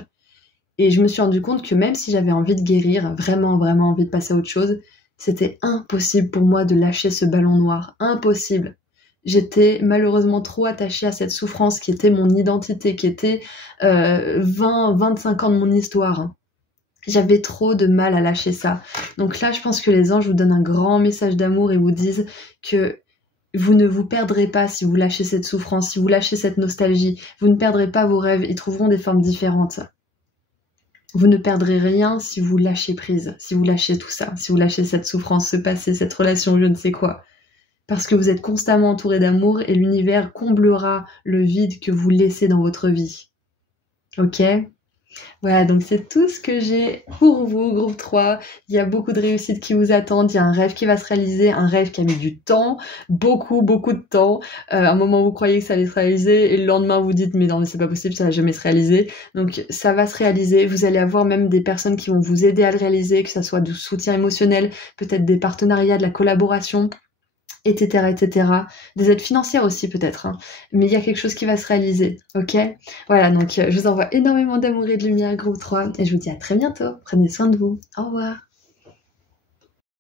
Et je me suis rendu compte que même si j'avais envie de guérir, vraiment, vraiment envie de passer à autre chose, c'était impossible pour moi de lâcher ce ballon noir. Impossible. J'étais malheureusement trop attachée à cette souffrance qui était mon identité, qui était 20-25 ans de mon histoire. J'avais trop de mal à lâcher ça. Donc là, je pense que les anges vous donnent un grand message d'amour et vous disent que vous ne vous perdrez pas si vous lâchez cette souffrance, si vous lâchez cette nostalgie. Vous ne perdrez pas vos rêves, ils trouveront des formes différentes. Vous ne perdrez rien si vous lâchez prise, si vous lâchez tout ça, si vous lâchez cette souffrance, ce passé, cette relation, je ne sais quoi. Parce que vous êtes constamment entouré d'amour et l'univers comblera le vide que vous laissez dans votre vie. Ok ? Voilà, donc c'est tout ce que j'ai pour vous, groupe 3. Il y a beaucoup de réussites qui vous attendent, il y a un rêve qui va se réaliser, un rêve qui a mis du temps, beaucoup de temps. À un moment, vous croyez que ça allait se réaliser et le lendemain, vous dites « mais non, mais c'est pas possible, ça va jamais se réaliser ». Donc ça va se réaliser, vous allez avoir même des personnes qui vont vous aider à le réaliser, que ça soit du soutien émotionnel, peut-être des partenariats, de la collaboration, etc., etc. Des aides financières aussi peut-être, hein. Mais il y a quelque chose qui va se réaliser, ok? Voilà, donc je vous envoie énormément d'amour et de lumière, groupe 3, et je vous dis à très bientôt. Prenez soin de vous. Au revoir.